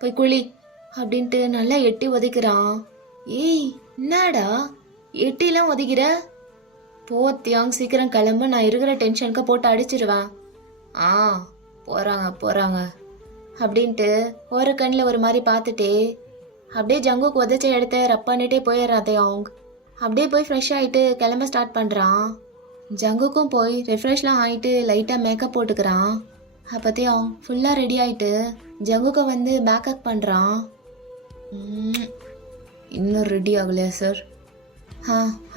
போய் குழி அப்படின்ட்டு நல்லா எட்டி உதைக்கிறான். ஏய் என்னடா எட்டிலாம் உதைக்கிற? தியாங் சீக்கிரம் கிளம்பு, நான் இருக்கிற டென்ஷனுக்கு போட்டு அடிச்சிருவேன். போகிறாங்க அப்படின்ட்டு ஒரு கண்ணில் ஒரு மாதிரி பார்த்துட்டே அப்படியே ஜங்குக்கு உதச்ச இடத்த ரப் பண்ணிட்டே போயிடுறான் தியாங். அப்படியே போய் ஃப்ரெஷ் ஆகிட்டு கிளம்ப ஸ்டார்ட் பண்ணுறான். ஜங்குக்கும் போய் ரெஃப்ரெஷ்லாம் ஆகிட்டு லைட்டாக மேக்கப் போட்டுக்கிறான். அப்போ தியாங் ஃபுல்லாக ரெடி ஆகிட்டு ஜங்குக்கை வந்து பேக்கப் பண்ணுறான். இன்னும் ரெடி ஆகலையா சார்?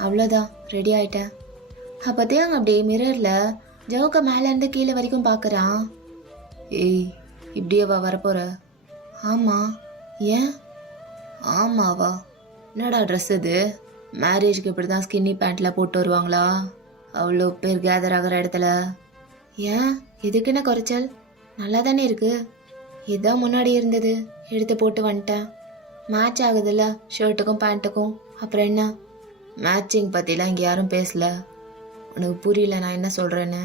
அவ்வளோதான் ரெடி ஆகிட்டேன். அப்போ தியாங் அப்படியே மிரரில் ஜங்குக்கை மேலேருந்து கீழே வரைக்கும் பார்க்குறான். ஏய் இப்படியேவா வரப்போகிற? ஆமாம். ஏன்? ஆமாவா? என்னடா ட்ரெஸ் இது? மேரேஜ்க்கு இப்படி தான் ஸ்கின்னி பேண்ட்டில் போட்டு வருவாங்களா அவ்வளோ பேர் கேதர் ஆகிற இடத்துல? ஏன் இதுக்கு என்ன குறைச்சல்? நல்லா தானே இருக்கு. இதுதான் முன்னாடி இருந்தது, எடுத்து போட்டு வந்துட்டேன். மேட்ச் ஆகுதுல்ல ஷர்ட்டுக்கும் பேண்ட்டுக்கும். அப்புறம் என்ன? மேட்சிங் பற்றிலாம் இங்கே யாரும் பேசல. உனக்கு புரியல நான் என்ன சொல்கிறேன்னு.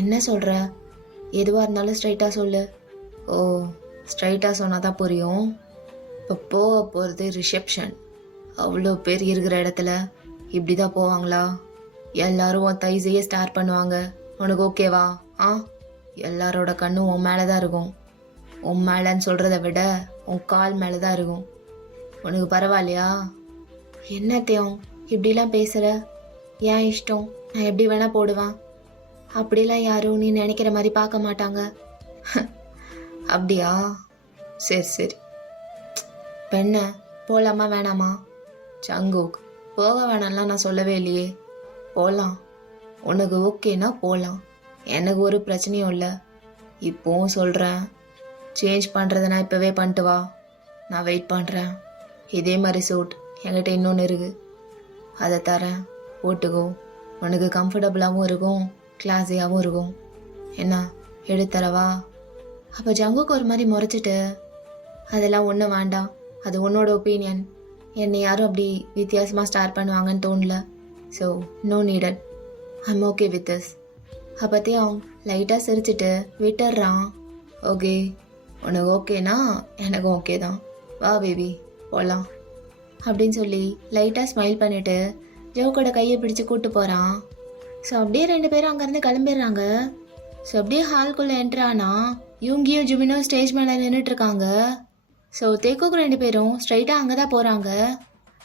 என்ன சொல்கிற? எதுவாக இருந்தாலும் ஸ்ட்ரைட்டாக சொல்லு. ஓ ஸ்ட்ரைட்டாக சொன்னால் தான் புரியும். இப்போ போக போகிறது ரிசப்ஷன், அவ்வளோ பேர் இருக்கிற இடத்துல இப்படி தான் போவாங்களா? எல்லாரும் உன் தைஸையே ஸ்டார் பண்ணுவாங்க. உனக்கு ஓகேவா? எல்லாரோட கண்ணும் உன் மேலே தான் இருக்கும். உன் மேலேன்னு சொல்கிறத விட உன் கால் மேலே தான் இருக்கும். உனக்கு பரவாயில்லையா? என்னத்தையும் இப்படிலாம் பேசுகிற? ஏன் இஷ்டம், நான் எப்படி வேணால் போடுவேன். அப்படிலாம் யாரும் நீ நினைக்கிற மாதிரி பார்க்க மாட்டாங்க. அப்படியா? சரி பெண்ண போகலாமா வேணாமா? ஜங்குக் போக வேணாம்லாம் நான் சொல்லவே இல்லையே. போகலாம், உனக்கு ஓகேனா போகலாம், எனக்கு ஒரு பிரச்சனையும் இல்லை. இப்போவும் சொல்கிறேன், சேஞ்ச் பண்ணுறத நான் இப்போவே பண்ணிட்டு வா, நான் வெயிட் பண்ணுறேன். இதே மாதிரி சூட் என்கிட்ட இன்னொன்று இருக்குது, அதை தரேன், போட்டுக்கோ. உனக்கு கம்ஃபர்டபுளாகவும் இருக்கும், கிளாஸியாகவும் இருக்கும். என்ன எடுத்தரவா? அப்போ ஜங்குக்கு ஒரு மாதிரி முறைச்சிட்டு, அதெல்லாம் ஒன்றும் வேண்டாம், அது உன்னோட ஒப்பீனியன், என்னை யாரும் அப்படி வித்தியாசமாக ஸ்டார்ட் பண்ணுவாங்கன்னு தோணல. So no needed, I'm okay with this. அப்போத்தையும் லைட்டாக சிரிச்சிட்டு விட்டுடுறான். ஓகே, உனக்கு ஓகேனா எனக்கும் ஓகே தான். வா பேபி போகலாம் அப்படின்னு சொல்லி லைட்டாக ஸ்மைல் பண்ணிட்டு ஜோக்கோட கையை பிடிச்சு கூட்டு போகிறான். ஸோ அப்படியே 2 பேரும் அங்கேருந்து கிளம்பிடுறாங்க. ஸோ அப்படியே ஹால்குள்ளே என்ட்ரு ஆனா யூங்கியும் ஜிமினும் ஸ்டேஜ் மேலே நின்றுட்டு இருக்காங்க. ஸோ தேக்கோக்கு 2 பேரும் ஸ்ட்ரைட்டாக அங்கே தான் போகிறாங்க.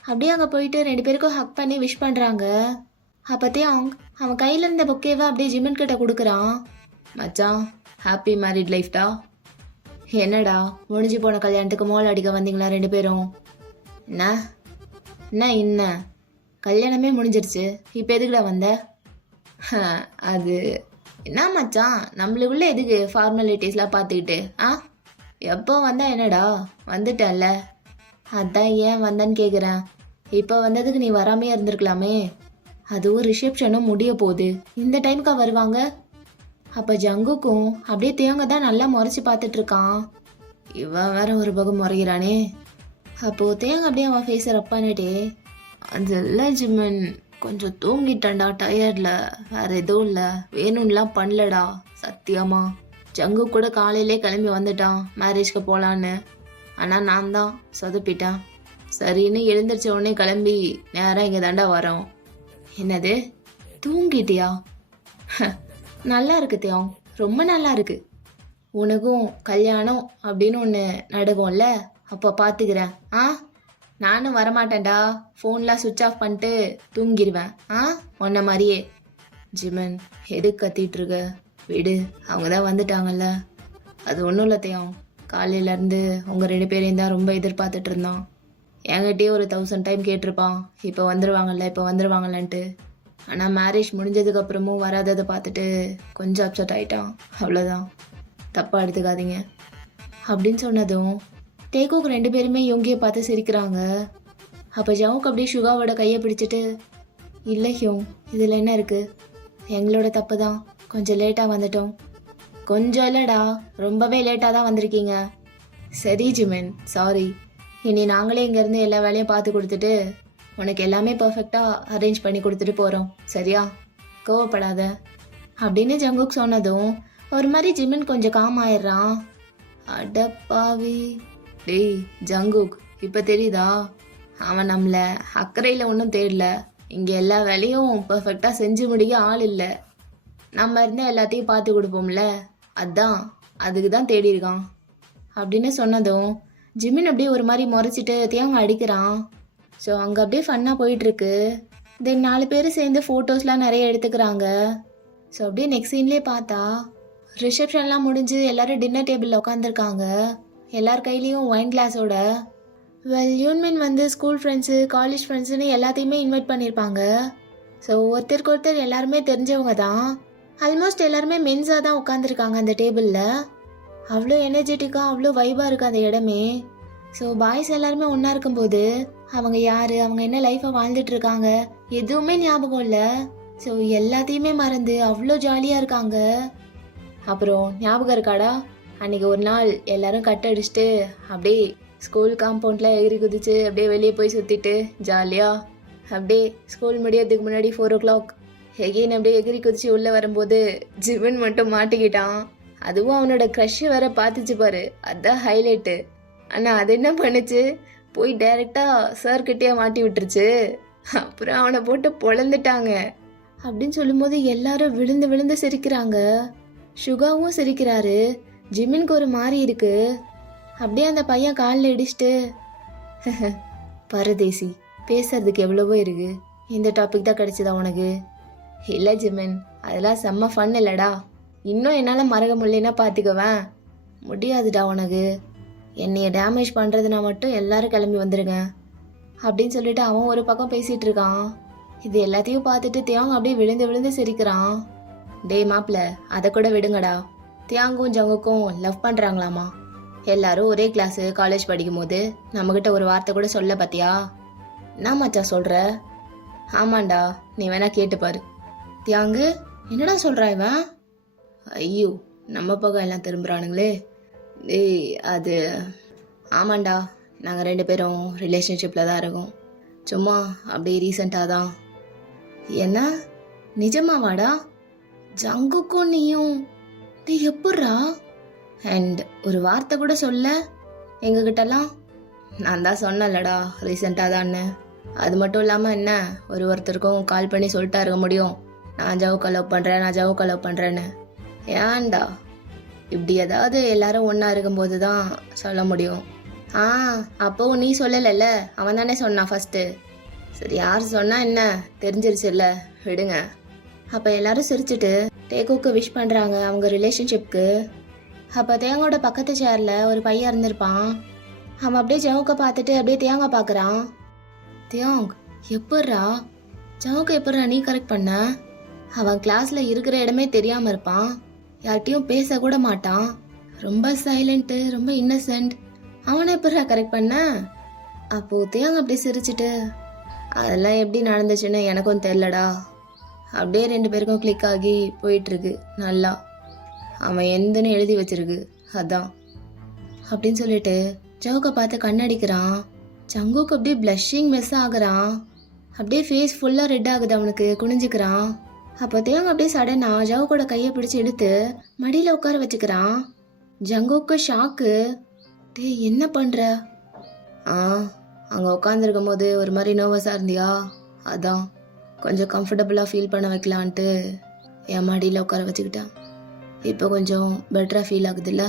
அப்படியே அங்கே போயிட்டு 2 பேருக்கும் ஹக் பண்ணி விஷ் பண்ணுறாங்க. அப்போத்தையும் அவன் கையில் இருந்த பொக்கேவை அப்படியே ஜிமின் கிட்ட கொடுக்குறான். மச்சான், ஹாப்பி மேரிட் லைஃப்டா. என்னடா முடிஞ்சு போன கல்யாணத்துக்கு மோள் அடிக்க வந்தீங்களா 2 பேரும்? என்ன கல்யாணமே முடிஞ்சிருச்சு, இப்போ எதுக்குடா வந்த? அது என்ன மச்சான், நம்மளுக்குள்ள எதுக்கு ஃபார்மாலிட்டிஸ்லாம் பார்த்துக்கிட்டு? எப்போ வந்தா என்னடா, வந்துட்டல்ல, அதான் ஏன் வந்தேன்னு கேட்குறேன். இப்போ வந்ததுக்கு நீ வராமே இருந்திருக்கலாமே. அதுவும் ரிசப்ஷனும் முடிய போகுது, இந்த டைமுக்கா வருவாங்க? அப்போ ஜங்குக்கும் அப்படியே தேங்க தான் நல்லா முறைச்சி பார்த்துட்டு இருக்கான். இவன் வேற ஒரு பக்கம் முறைகிறானே. அப்போது தேங்க அப்படியே அவன் ஃபேஸை ரப் பண்ணிட்டே, அது இல்லை ஜிம்மன், கொஞ்சம் தூங்கிட்டேன்டா டயர்டில், வேற எதுவும் இல்லை, வேணும்லாம் பண்ணலடா சத்தியமா. ஜங்கு கூட காலையிலே கிளம்பி வந்துட்டான் மேரேஜ்க்கு போகலான்னு. ஆனால் நான் தான் சொதப்பிட்டேன். சரின்னு எழுந்திரிச்ச உடனே கிளம்பி நேராக இங்கே தாண்டா வரோம். என்னது, தூங்கிட்டியா? நல்லா இருக்கு தியாங், ரொம்ப நல்லா இருக்கு. உனக்கும் கல்யாணம் அப்படின்னு ஒன்று நடக்கும்ல, அப்போ பார்த்துக்கிறேன். நானும் வரமாட்டேன்டா, ஃபோன்லாம் சுவிட்ச் ஆஃப் பண்ணிட்டு தூங்கிடுவேன். உன்ன மாதிரியே. ஜிமன், எதுக்கு கத்திட்டு இருக்க? விடு, அவங்க தான் வந்துட்டாங்கல்ல. அது ஒன்றும் இல்லை தியாங், காலையிலேருந்து உங்கள் 2 பேரையும் தான் ரொம்ப எதிர்பார்த்துட்டு இருந்தான். என்கிட்டயே ஒரு 1000 டைம் கேட்டிருப்பான், இப்போ வந்துடுவாங்கல்லன்ட்டு. ஆனால் மேரேஜ் முடிஞ்சதுக்கப்புறமும் வராததை பார்த்துட்டு கொஞ்சம் அப்செட் ஆகிட்டான், அவ்வளோதான். தப்பாக எடுத்துக்காதீங்க அப்படின்னு சொன்னதும் தேக்குக்கு 2 பேருமே யோங்கியை பார்த்து சிரிக்கிறாங்க. அப்போ ஜவுக்கு அப்படியே சுகாவோட கையை பிடிச்சிட்டு, இல்லை ஹியோங், இதில் என்ன இருக்குது, எங்களோட தப்பு தான், கொஞ்சம் லேட்டாக வந்துட்டோம். கொஞ்சம் இல்லைடா, ரொம்பவே லேட்டாக தான் வந்திருக்கீங்க. சரி ஜிமின், சாரி. இனி நாங்களே இங்கேருந்து எல்லா வேலையும் பார்த்து கொடுத்துட்டு உனக்கு எல்லாமே பர்ஃபெக்டாக அரேஞ்ச் பண்ணி கொடுத்துட்டு போகிறோம், சரியா? கோவப்படாத அப்படின்னு ஜங்குக் சொன்னதும் ஒரு மாதிரி ஜிமின் கொஞ்சம் காம் ஆயிடுறான். அடப்பாவி, டேய் ஜங்குக், இப்போ தெரியுதா? அவன் நம்மளை அக்கறையில் ஒன்றும் தேடல, இங்கே எல்லா வேலையும் பர்ஃபெக்டாக செஞ்சு முடிக்க ஆள் இல்லை. நம்ம இருந்தால் எல்லாத்தையும் பார்த்து கொடுப்போம்ல, அதுக்கு தான் தேடி இருக்கான் அப்படின்னு சொன்னதும் ஜிமின் அப்படியே ஒரு மாதிரி முறைச்சிட்டு தேவங்க அடிக்கிறான். ஸோ அங்கே அப்படியே ஃபன்னாக போயிட்டுருக்கு. தென் 4 பேர் சேர்ந்து ஃபோட்டோஸ்லாம் நிறைய எடுத்துக்கிறாங்க. ஸோ அப்படியே நெக்ஸ்ட் சீன்லேயே பார்த்தா ரிசப்ஷன்லாம் முடிஞ்சு எல்லோரும் டின்னர் டேபிளில் உட்காந்துருக்காங்க. எல்லார் கையிலையும் ஒயின் கிளாஸோட. யூன்மின் வந்து ஸ்கூல் ஃப்ரெண்ட்ஸு, காலேஜ் ஃப்ரெண்ட்ஸுன்னு எல்லாத்தையுமே இன்வைட் பண்ணியிருப்பாங்க. ஸோ ஒருத்தருக்கு ஒருத்தர் எல்லாருமே தெரிஞ்சவங்க தான். ஆல்மோஸ்ட் எல்லாருமே மென்ஸாக தான் உட்காந்துருக்காங்க அந்த டேபிளில். அவ்வளோ எனர்ஜெட்டிக்காக, அவ்வளோ வைபாக இருக்குது அந்த இடமே. ஸோ பாய்ஸ் எல்லாருமே ஒன்றா இருக்கும்போது அவங்க யார், அவங்க என்ன லைஃப்பை வாழ்ந்துட்டுருக்காங்க எதுவுமே ஞாபகம் இல்லை. ஸோ எல்லாத்தையுமே மறந்து அவ்வளோ ஜாலியாக இருக்காங்க. அப்புறம் ஞாபகம் இருக்காடா, அன்றைக்கி ஒரு நாள் எல்லாரும் கட் அடிச்சுட்டு அப்படியே ஸ்கூல் காம்பவுண்டில் எகிரி குதிச்சு அப்படியே வெளியே போய் சுற்றிட்டு ஜாலியாக அப்படியே ஸ்கூல் முடியறதுக்கு முன்னாடி 4 o'clock எகெயின் அப்படியே எகிரி குதிச்சு உள்ளே வரும்போது ஜிவன் மட்டும் மாட்டிக்கிட்டான். அதுவும் அவனோட க்ரஷ்ஷு வேற பார்த்துச்சு பாரு, அதுதான் ஹைலைட்டு. ஆனால் அது என்ன பண்ணுச்சு, போய் டைரெக்டாக சார்கிட்டே மாட்டி விட்டுருச்சு. அப்புறம் அவனை போட்டு பொழந்துட்டாங்க அப்படின்னு சொல்லும்போது எல்லாரும் விழுந்து விழுந்து சிரிக்கிறாங்க. சுகாவும் சிரிக்கிறாரு. ஜிமினுக்கு ஒரு மாதிரி இருக்கு. அப்படியே அந்த பையன் காலில் இடிச்சிட்டு, பரதேசி, பேசுறதுக்கு எவ்வளவோ இருக்கு, இந்த டாபிக் தான் கிடைச்சதா உனக்கு? இல்லை ஜிமின், அதெல்லாம் செம்ம ஃபன் இல்லைடா, இன்னும் என்னால் மறக்க முடியலன்னா பார்த்துக்குவேன். முடியாதுடா உனக்கு, என்னைய டேமேஜ் பண்ணுறதுனா மட்டும் எல்லாரும் கிளம்பி வந்துடுங்க அப்படின்னு சொல்லிட்டு அவன் ஒரு பக்கம் பேசிகிட்டு இருக்கான். இது எல்லாத்தையும் பார்த்துட்டு தியாங் அப்படியே விழுந்து விழுந்து சிரிக்கிறான். டேய் மாப்பிள்ள, அதை கூட விடுங்கடா, தியாங்கும் ஜங்குக்கும் லவ் பண்ணுறாங்களாமா. எல்லாரும் ஒரே கிளாஸு, காலேஜ் படிக்கும் போது நம்மக்கிட்ட ஒரு வார்த்தை கூட சொல்ல பார்த்தியா? என்ன மச்சான் சொல்கிற? ஆமாண்டா, நீ வேணா கேட்டுப்பாரு. தியாங்கு, என்னடா சொல்கிறா இவன்? ஐயோ, நம்ம பக்கம் எல்லாம் திரும்புகிறானுங்களே. டேய் அது ஆமாண்டா, நாங்கள் 2 பேரும் ரிலேஷன்ஷிப்பில் தான் இருக்கோம், சும்மா அப்படியே ரீசெண்டாக தான். என்ன, நிஜமாவாடா? ஜங்குக்கும் நீயும்? டேய் எப்புட்றா? அண்ட் ஒரு வார்த்தை கூட சொல்ல எங்ககிட்டலாம். நான் தான் சொன்னேன்லடா ரீசெண்டாக தான்னு. அது மட்டும் இல்லாமல் என்ன ஒருத்தருக்கும் கால் பண்ணி சொல்லிட்டா இருக்க முடியும், நான் ஜவுக்க லவ் பண்ணுறேன், நான் ஜவுக்க லவ் பண்ணுறேன்னு. ஏன்டா இப்படி ஏதாவது எல்லாரும் ஒன்றா இருக்கும்போது தான் சொல்ல முடியும். அப்போவும் நீ சொல்லலைல்ல, அவன் தானே சொன்னான் ஃபஸ்ட்டு. சரி யார் சொன்னா என்ன, தெரிஞ்சிருச்சுல்ல, விடுங்க. அப்போ எல்லாரும் சிரிச்சுட்டு தேகுக்கு விஷ் பண்ணுறாங்க அவங்க ரிலேஷன்ஷிப்க்கு. அப்போ தேங்கோட பக்கத்து சேரில் ஒரு பையன் இருந்திருப்பான். அவன் அப்படியே ஜவுக்க பார்த்துட்டு அப்படியே தேங்க பார்க்குறான். தேங் எப்பட்றா ஜவுக்க எப்பட்றா நீ கரெக்ட் பண்ண? அவன் கிளாஸில் இருக்கிற இடமே தெரியாமல் இருப்பான், யார்கிட்டையும் பேசக்கூட மாட்டான், ரொம்ப சைலண்ட்டு, ரொம்ப இன்னசென்ட். அவனை எப்பட்றா கரெக்ட் பண்ண? அப்போது தேங்க அப்படியே சிரிச்சிட்டு அதெல்லாம் எப்படி நடந்துச்சுன்னு எனக்கும் தெரிலடா. அப்படியே 2 பேருக்கும் கிளிக் ஆகி போயிட்டுருக்கு நல்லா. அவன் எந்தன்னு எழுதி வச்சிருக்கு அதான் அப்படின்னு சொல்லிட்டு ஜவுக்க பார்த்து கண்ணடிக்கிறான். ஜங்குக்கு அப்படியே ப்ளஷிங் மெஸ் ஆகுறான். அப்படியே ஃபேஸ் ஃபுல்லாக ரெட் ஆகுது அவனுக்கு, குனிஞ்சுக்கிறான். அப்போ தேங்க அப்படியே சடனாக ஜவுக்கோட கையை பிடிச்சி இழுத்து மடியில் உட்கார வச்சுக்கிறான். ஜங்குக்கு ஷாக்கு. என்ன பண்ணுற? அங்கே உட்காந்துருக்கும் போது ஒரு மாதிரி நர்வஸாக இருந்தியா, அதான் கொஞ்சம் கம்ஃபர்டபுளாக ஃபீல் பண்ண வைக்கலான்ட்டு என் மடியில் உட்கார வச்சுக்கிட்டேன். இப்போ கொஞ்சம் பெட்டராக ஃபீல் ஆகுதுல்ல?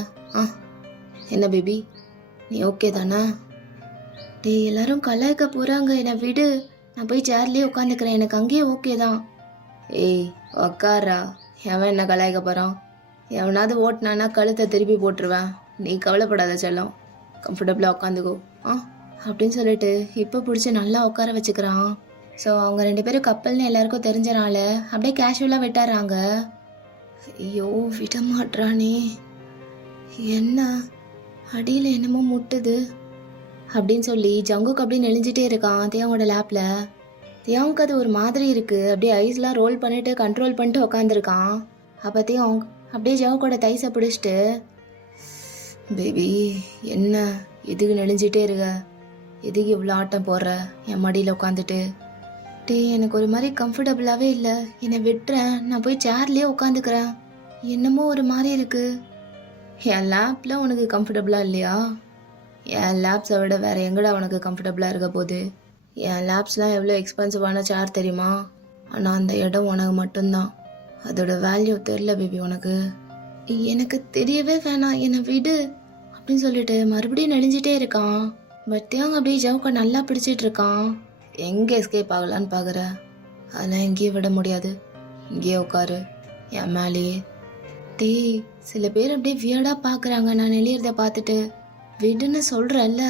என்ன பேபி நீ ஓகே தானே? எல்லாரும் கலாய்க்க போகிறாங்க, என்னை விடு, நான் போய் சேர்லேயே உட்காந்துக்கிறேன், எனக்கு அங்கேயே ஓகே தான். உக்காரா, எவன் என்ன கலாய்க்க போகிறான்? எவனாவது ஓட்டினானா கழுத்தை திருப்பி போட்டுருவேன், நீ கவலைப்படாத செல்லம், கம்ஃபர்டபுளாக உட்காந்துக்கோ அப்படின்னு சொல்லிட்டு இப்போ பிடிச்சி நல்லா உட்கார வச்சுக்கிறான். ஸோ அவங்க 2 பேரும் கப்பல்னு எல்லாருக்கும் தெரிஞ்சனால அப்படியே கேஷுவலாக விட்டாராங்க. ஐயோ விட மாட்றானே, என்ன அடியில் என்னமோ முட்டுது அப்படின்னு சொல்லி ஜங்குக்கு அப்படியே நெளிஞ்சிட்டே இருக்கான் தியாவோட லேப்பில். தியாவுக்கு அது ஒரு மாதிரி இருக்குது, அப்படியே ஐஸ்லாம் ரோல் பண்ணிட்டு கண்ட்ரோல் பண்ணிட்டு உக்காந்துருக்கான். அப்போ தியாங் அப்படியே ஜவுக்கோட தைஸை பிடிச்சிட்டு, பேபி என்ன எதுக்கு நெளிஞ்சிட்டே இருக்க, எதுக்கு இவ்வளோ ஆட்டம் போடுற என் மடியில் உட்காந்துட்டு? எனக்கு ஒரு மாதிரி கம்ஃபர்டபுளாகவே இல்லை, என்னை விட்டுறேன், நான் போய் சேர்லேயே உட்காந்துக்கிறேன், என்னமோ ஒரு மாதிரி இருக்குது. என் லேப்பில் உனக்கு கம்ஃபர்டபுளாக இல்லையா? என் லேப்ஸை விட வேறு எங்கடா உனக்கு கம்ஃபர்டபுளாக இருக்க போகுது? என் லேப்ஸ்லாம் எவ்வளோ எக்ஸ்பென்சிவான சேர் தெரியுமா? ஆனால் அந்த இடம் உனக்கு மட்டும்தான், அதோட வேல்யூ தெரில பேபி உனக்கு. எனக்கு தெரியவே வேணாம், என்னை விடு அப்படின்னு சொல்லிட்டு மறுபடியும் நெளிஞ்சிட்டே இருக்கான். பட் தேங்க அப்படியே ஜவுக்க நல்லா பிடிச்சிட்டு இருக்கான். எங்கே எஸ்கேப் ஆகலான்னு பார்க்குற? அதெல்லாம் எங்கேயும் விட முடியாது, இங்கேயே உட்காரு என் மேலேயே. சில பேர் அப்படியே வியர்டாக பார்க்குறாங்க நான் நெளியறதை பார்த்துட்டு. விடுன்னு சொல்கிறல்ல,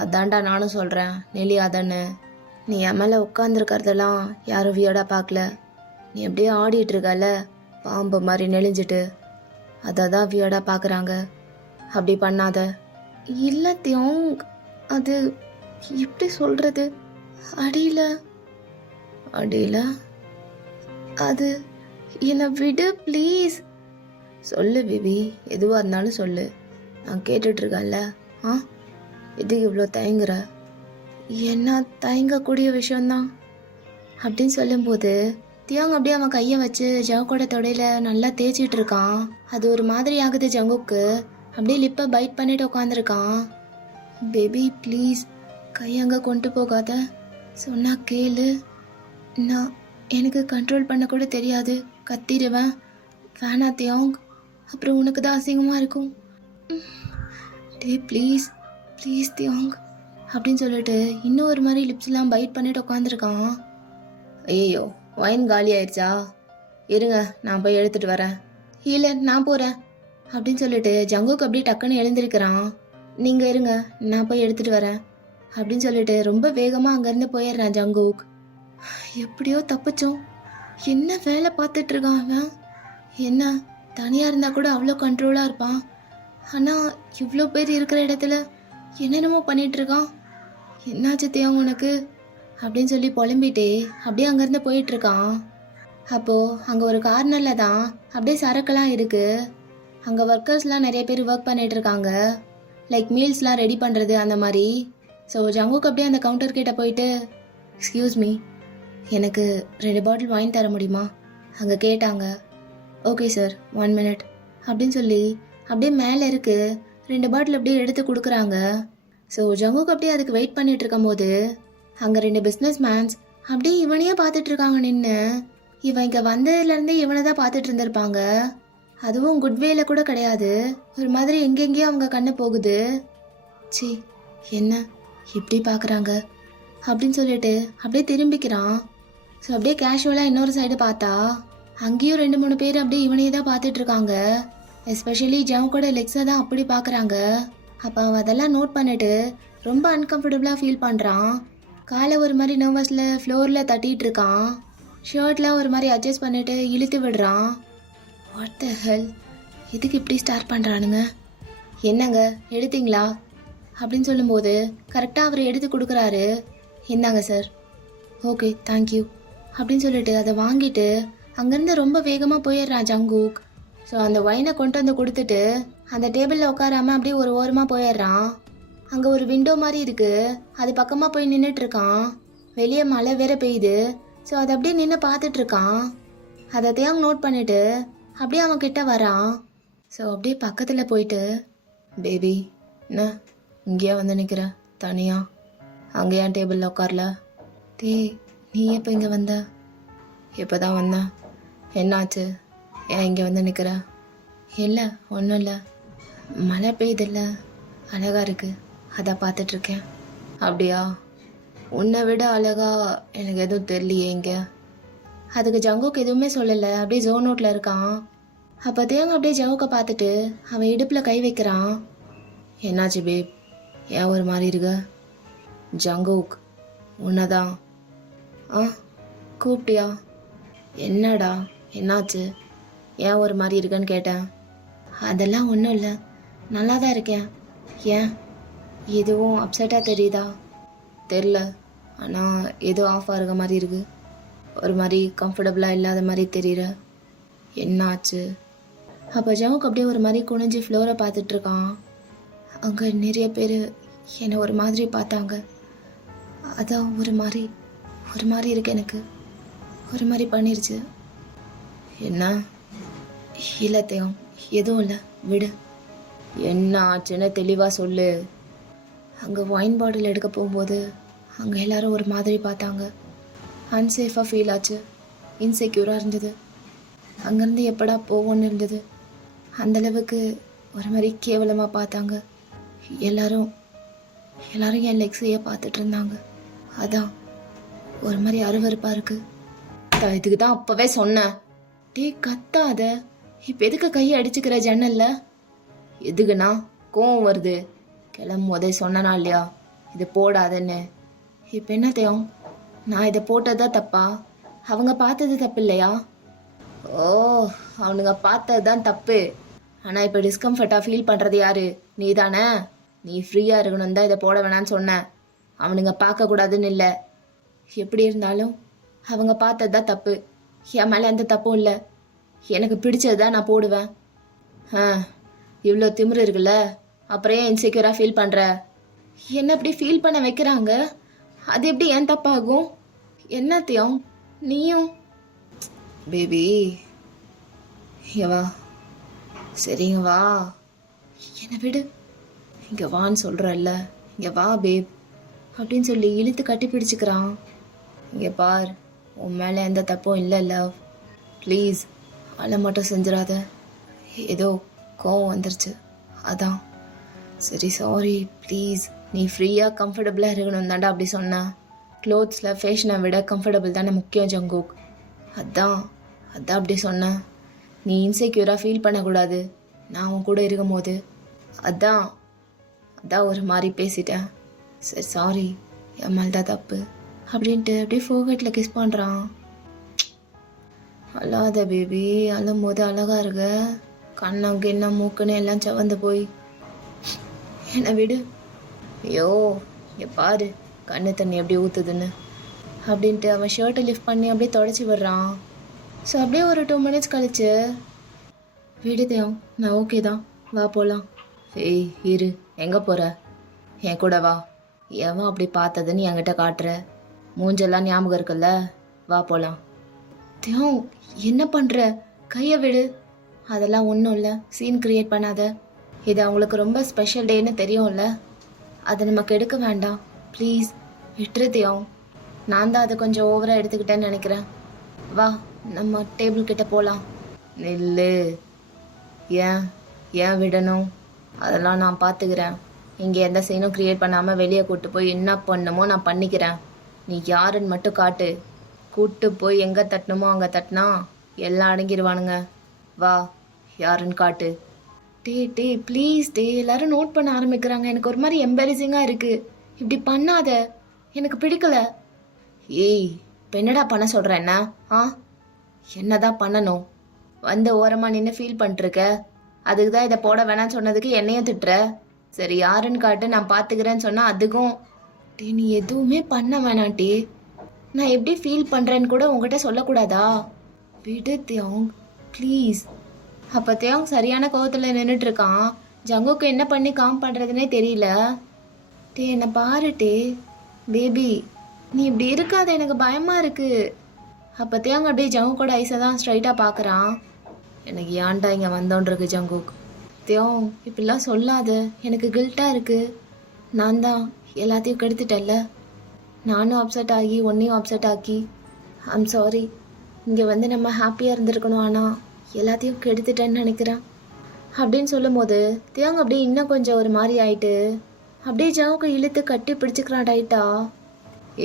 அதான்டா நானும் சொல்கிறேன் நெளியாதன்னு. நீ என் மேலே உட்காந்துருக்கறதெல்லாம் யாரும் வியர்டாக பார்க்கல, நீ அப்படியே ஆடிட்டு இருக்கல பாம்பு மாதிரி நெளிஞ்சிட்டு, அதை தான் வியர்டாக பார்க்குறாங்க. அப்படி பண்ணாத. இல்லை தியோங், அது எப்படி சொல்கிறது, அடியில் அது என்னை விடு ப்ளீஸ். சொல்லு பேபி, எதுவாக இருந்தாலும் சொல்லு, நான் கேட்டுட்ருக்கேன்ல. எதுக்கு இவ்வளோ தயங்குற? என்ன தயங்கக்கூடிய விஷயந்தான் அப்படின்னு சொல்லும்போது தியாங் அப்படியே அவன் கையை வச்சு ஜவுக்கோட தொடையில நல்லா தேய்ச்சிட்டு இருக்கான். அது ஒரு மாதிரி ஆகுது ஜங்குக்கு. அப்படியே லிப்பை பைட் பண்ணிட்டு உட்காந்துருக்கான். பேபி ப்ளீஸ் கையங்க கொண்டு போகாத, சொன்னா கேளு, நான் எனக்கு கண்ட்ரோல் பண்ண கூட தெரியாது, கத்திடுவேன். வேணா தியாங், அப்புறம் உனக்கு தான் அசிங்கமாக இருக்கும். ப்ளீஸ் ப்ளீஸ் தியாங் அப்படின்னு சொல்லிட்டு இன்னும் ஒரு மாதிரி லிப்ஸ்லாம் பைட் பண்ணிட்டு உட்காந்துருக்கான். ஐயோ வைன் காலி ஆயிடுச்சா, இருங்க நான் போய் எடுத்துகிட்டு வரேன். இல்லை நான் போகிறேன் அப்படின்னு சொல்லிட்டு ஜங்குக்கு அப்படியே டக்குன்னு எழுந்திருக்கிறான். நீங்கள் இருங்க நான் போய் எடுத்துகிட்டு வரேன் அப்படின்னு சொல்லிட்டு ரொம்ப வேகமாக அங்கேருந்து போயிடுறான் ஜங்குக். எப்படியோ தப்பிச்சோம். என்ன வேலை பார்த்துட்ருக்கான் அவன்? என்ன தனியாக இருந்தால் கூட அவ்வளோ கண்ட்ரோலாக இருப்பான், ஆனால் இவ்வளோ பேர் இருக்கிற இடத்துல என்னென்னமோ பண்ணிகிட்ருக்கான். என்னாச்சு தேவன் உனக்கு அப்படின்னு சொல்லி புலம்பிட்டே அப்படியே அங்கேருந்து போயிட்டுருக்கான். அப்போது அங்கே ஒரு கார்னரில் தான் அப்படியே சரக்கெல்லாம் இருக்குது. அங்கே ஒர்க்கர்ஸ்லாம் நிறைய பேர் ஒர்க் பண்ணிகிட்டு இருக்காங்க, லைக் மீல்ஸ்லாம் ரெடி பண்ணுறது அந்த மாதிரி. ஸோ ஜங்குக்கு அப்படியே அந்த கவுண்டர் கிட்ட போயிட்டு, எக்ஸ்கியூஸ் மீ, எனக்கு 2 பாட்டில் வாங்கி தர முடியுமா அங்கே கேட்டாங்க. ஓகே சார் 1 மினிட் அப்படின்னு சொல்லி அப்படியே மேலே இருக்கு. 2 பாட்டில் அப்படியே எடுத்து கொடுக்குறாங்க. ஸோ ஜங்குக் அப்படியே அதுக்கு வெயிட் பண்ணிட்டு இருக்கும்போது அங்கே 2 பிஸ்னஸ் மேன்ஸ் அப்படியே இவனையே பார்த்துட்டு இருக்காங்க நின்று. இவன் இங்கே வந்ததுலேருந்தே இவனை தான் பார்த்துட்டு இருந்திருப்பாங்க. அதுவும் குட் வேல கூட கிடையாது. ஒரு மாதிரி எங்கெங்கேயோ அவங்க கண்ணு போகுது. சி, என்ன இப்படி பார்க்குறாங்க அப்படின்னு சொல்லிட்டு அப்படியே திரும்பிக்கிறான். ஸோ அப்படியே கேஷுவலாக இன்னொரு சைடு பார்த்தா அங்கேயும் 2-3 பேர் அப்படியே இவனையே தான் பார்த்துட்டு இருக்காங்க. எஸ்பெஷலி ஜவுக்கோட லெக்ஸை தான் அப்படி பார்க்குறாங்க. அப்போ அவன் அதெல்லாம் நோட் பண்ணிட்டு ரொம்ப அன்கம்ஃபர்டபுளாக ஃபீல் பண்ணுறான். காலை ஒரு மாதிரி நர்வஸில் ஃப்ளோரில் தட்டிகிட்டு இருக்கான். ஷர்ட்லாம் ஒரு மாதிரி அட்ஜஸ்ட் பண்ணிட்டு இழுத்து விடுறான். வாட் த ஹெல், இதுக்கு இப்படி ஸ்டார்ட் பண்ணுறானுங்க. என்னங்க எடுத்தீங்களா அப்படின்னு சொல்லும்போது கரெக்டாக அவர் எடுத்து கொடுக்குறாரு. இந்தாங்க சார். ஓகே தேங்க்யூ அப்படின்னு சொல்லிட்டு அதை வாங்கிட்டு அங்கேருந்து ரொம்ப வேகமாக போயிடுறான் ஜங்குக். ஸோ அந்த ஒயினை கொண்டு வந்து கொடுத்துட்டு அந்த டேபிளில் உட்காராம அப்படியே ஒரு ஓரமாக போயிடுறான். அங்கே ஒரு விண்டோ மாதிரி இருக்குது, அது பக்கமாக போய் நின்றுட்டுருக்கான். வெளியே மழை வேற பெய்யுது. ஸோ அதை அப்படியே நின்று பார்த்துட்ருக்கான். அதை தேங்க நோட் பண்ணிவிட்டு அப்படியே அவன் கிட்ட வரான். ஸோ அப்படியே பக்கத்தில் போயிட்டு, பேபி என்ன இங்கேயா வந்து நிற்கிற தனியா? அங்கேயா டேபிளில் உட்காரல? நீ எப்போ இங்கே வந்த? எப்போ தான் வந்தேன். என்னாச்சு, ஏன் இங்கே வந்து நிற்கிற? இல்லை ஒன்றும் இல்லை, மழை பெய்யுதில்ல அழகாக இருக்குது, அதை பார்த்துட்ருக்கேன். அப்படியா? உன்னை விட அழகா எனக்கு எதுவும் தெரியலையே இங்கே. அதுக்கு ஜங்குக்கு எதுவுமே சொல்லலை, அப்படியே ஜோன் நோட்டில் இருக்கான். அப்போ தேங்க அப்படியே ஜவுக்கை பார்த்துட்டு அவன் இடுப்பில் கை வைக்கிறான். என்னாச்சு பேப், ஏன் ஒரு மாதிரி இருக்க? ஜங்குக் உன்னதான். கூப்பிட்டியா? என்னடா என்னாச்சு, ஏன் ஒரு மாதிரி இருக்கேன்னு கேட்டேன். அதெல்லாம் ஒன்றும் இல்லை, நல்லா தான் இருக்கேன். ஏன் எதுவும் அப்செட்டாக தெரியுதா? தெரில, ஆனால் ஏதோ ஆஃபாக இருக்க மாதிரி இருக்கு, ஒரு மாதிரி கம்ஃபர்டபுளாக இல்லாத மாதிரி தெரியுற. என்னாச்சு? அப்போ ஜவுக்கு அப்படியே ஒரு மாதிரி குனிஞ்சு ஃப்ளோரை பார்த்துட்ருக்கான். அங்கே நிறைய பேர் என்னை ஒரு மாதிரி பார்த்தாங்க, அதான் ஒரு மாதிரி இருக்கு, எனக்கு ஒரு மாதிரி பண்ணிருச்சு. என்ன? இல்லத்தையும் எதுவும் இல்லை, விடு. என்ன ஆச்சுன்னு தெளிவாக சொல்லு. அங்கே ஒயின் பாட்டில் எடுக்க போகும்போது அங்கே எல்லாரும் ஒரு மாதிரி பார்த்தாங்க, அன்சேஃபாக ஃபீல் ஆச்சு, இன்செக்யூராக இருந்தது. அங்கேருந்து எப்படா போவோன்னு இருந்தது. அந்தளவுக்கு ஒரு மாதிரி கேவலமாக பார்த்தாங்க. எல்லாரும் என் லெக்ஸையே பார்த்துட்டு இருந்தாங்க. அதான் ஒரு மாதிரி அருவருப்பாக இருக்குது. இதுக்கு தான் அப்போவே சொன்னேன், கத்தாத, இப்போ எதுக்கு கையை அடிச்சுக்கிற ஜன்னல்ல? எதுக்குண்ணா கோவம் வருது? கிளம்பும் போதே சொன்னனா இல்லையா இது போடாதன்னு? இப்போ என்னத்தையும் நான் இதை போட்டதா தப்பா? அவங்க பார்த்தது தப்பு இல்லையா? ஓ, அவனுங்க பார்த்தது தான் தப்பு. ஆனால் இப்போ டிஸ்கம்ஃபர்ட்டாக ஃபீல் பண்ணுறது யாரு? நீ தானே. நீ ஃப்ரீயாக இருக்கணும் தான் இதை போட வேணான்னு சொன்னேன், அவனுங்க பார்க்கக்கூடாதுன்னு இல்லை. எப்படி இருந்தாலும் அவங்க பார்த்தது தான் தப்பு, என் மேலே எந்த தப்பும் இல்லை. எனக்கு பிடிச்சது தான் நான் போடுவேன். இவ்வளோ திமிரு இருக்குல்ல, அப்புறம் ஏன் இன்செக்யூராக ஃபீல் பண்ணுற? என்ன அப்படி ஃபீல் பண்ண வைக்கிறாங்க, அது எப்படி ஏன் தப்பாகும்? என்னத்தையும் நீயும் பேபி இங்கே வா. சரிங்க வா, என்னை விடு, இங்கே வான்னு சொல்கிறல்ல, இங்கே வா பேப் அப்படின்னு சொல்லி இழுத்து கட்டி பிடிச்சிக்கிறான். இங்கே பார், உன் மேலே எந்த தப்பும் இல்லை லவ், ப்ளீஸ் அலை மட்டும் செஞ்சிடாத. ஏதோ கோவம் வந்துருச்சு அதான். சரி சாரி ப்ளீஸ், நீ ஃப்ரீயாக கம்ஃபர்டபுளாக இருக்கணும் தாண்டா அப்படி சொன்னேன். க்ளோத்ஸில் ஃபேஷனை விட கம்ஃபர்டபுள் தானே முக்கியம் ஜங்குக், அதான் அப்படி சொன்னேன். நீ இன்செக்யூராக ஃபீல் பண்ணக்கூடாது நான் உன் கூட இருக்கும் போது, அதான் ஒரு மாதிரி பேசிட்டேன். சரி சாரி, என் மேலே தான் தப்பு அப்படின்ட்டு அப்படியே ஃபோகட்டில் கிஸ் பண்ணுறான். அழாத பேபி, அழும் போது அழகாக இருக்க, கண்ணம் கிண்ணம் மூக்குன்னு எல்லாம் செவந்து போய் என்னை விடு. ஐயோ இங்கே பாரு கண்ணு தண்ணி எப்படி ஊற்றுதுன்னு அப்படின்ட்டு அவன் ஷர்ட்டை லிஃப்ட் பண்ணி அப்படியே தொடச்சி விடுறான். ஸோ அப்படியே ஒரு 2 மினிட்ஸ் கழிச்சு, விடுதேன் நான் ஓகே தான், வா போகலாம். ஏய் இரு, எங்கே போகிற? என் கூட வா. எவன் அப்படி பார்த்ததுன்னு என்கிட்ட காட்டுற? மூஞ்செல்லாம் ஞாபகம் இருக்குல்ல, வா போகலாம். தேவ் என்ன பண்ணுற? கையை விடு. அதெல்லாம் ஒன்றும் இல்லை, சீன் கிரியேட் பண்ணாத. இது அவங்களுக்கு ரொம்ப ஸ்பெஷல் டேன்னு தெரியும்ல, அதை நம்ம கெடுக்க வேண்டாம். ப்ளீஸ் விட்டுரு தியாங். நான் தான் அதை கொஞ்சம் ஓவராக எடுத்துக்கிட்டேன்னு நினைக்கிறேன். வா, நம்ம டேபிள் கிட்ட போகலாம். நில்லு. ஏன் ஏன் விடணும்? அதெல்லாம் நான் பார்த்துக்கிறேன். இங்கே எந்த சீனும் க்ரியேட் பண்ணாமல் வெளியே கூட்டு போய் என்ன பண்ணணுமோ நான் பண்ணிக்கிறேன். நீ யாருன்னு மட்டும் காட்டு. கூட்டு போய் எங்கே தட்டணுமோ அங்கே தட்டினா எல்லாம் அடங்கிடுவானுங்க. வா, யாருன்னு காட்டு. டே ப்ளீஸ் டே, எல்லாரும் நோட் பண்ண ஆரம்பிக்கிறாங்க. எனக்கு ஒரு மாதிரி எம்பரசிங்காக இருக்குது. இப்படி பண்ணாத, எனக்கு பிடிக்கல. ஏய், இப்போ என்னடா பண்ண சொல்கிற? என்ன என்னதான் பண்ணணும்? வந்து ஓரமாக நின்று ஃபீல் பண்ணிட்டுருக்க. அதுக்கு தான் இதை போட வேணான்னு சொன்னதுக்கு என்னையும் திட்டுற. சரி யாருன்னு காட்டு, நான் பார்த்துக்கிறேன்னு சொன்னால் அதுக்கும் டே நீ எதுவுமே பண்ண வேணாட்டி. நான் எப்படி ஃபீல் பண்ணுறேன்னு கூட உங்ககிட்ட சொல்லக்கூடாதா? விடு தியாங் ப்ளீஸ். அப்போ தியாங் சரியான கோவத்தில் நின்றுட்டுருக்கான். ஜங்குக்கு என்ன பண்ணி காம் பண்ணுறதுனே தெரியல. டே என்னை பாருட்டே பேபி, நீ இப்படி இருக்காத, எனக்கு பயமாக இருக்குது. அப்போ தியாங் அப்படியே ஜங்குக்கோட ஐஸை தான் ஸ்ட்ரைட்டாக பார்க்குறான். எனக்கு ஏன்டா இங்கே வந்தோன்றிருக்கு ஜங்குக். தியாங் இப்படிலாம் சொல்லாத, எனக்கு கில்ட்டாக இருக்குது. நான் தான் எல்லாத்தையும் கெடுத்துட்டேன்ல. நானும் அப்செட் ஆகி உன்னையும் அப்செட் ஆக்கி ஐம் சாரி. இங்கே வந்து நம்ம ஹாப்பியாக இருந்திருக்கணும், ஆனால் எல்லாத்தையும் கெடுத்துட்டேன்னு நினைக்கிறேன் அப்படின்னு சொல்லும் போது தியாங் அப்படியே இன்னும் கொஞ்சம் ஒரு மாதிரி ஆயிட்டு அப்படியே ஜாவுக்கு இழுத்து கட்டி பிடிச்சிக்கிறான் டைட்டா.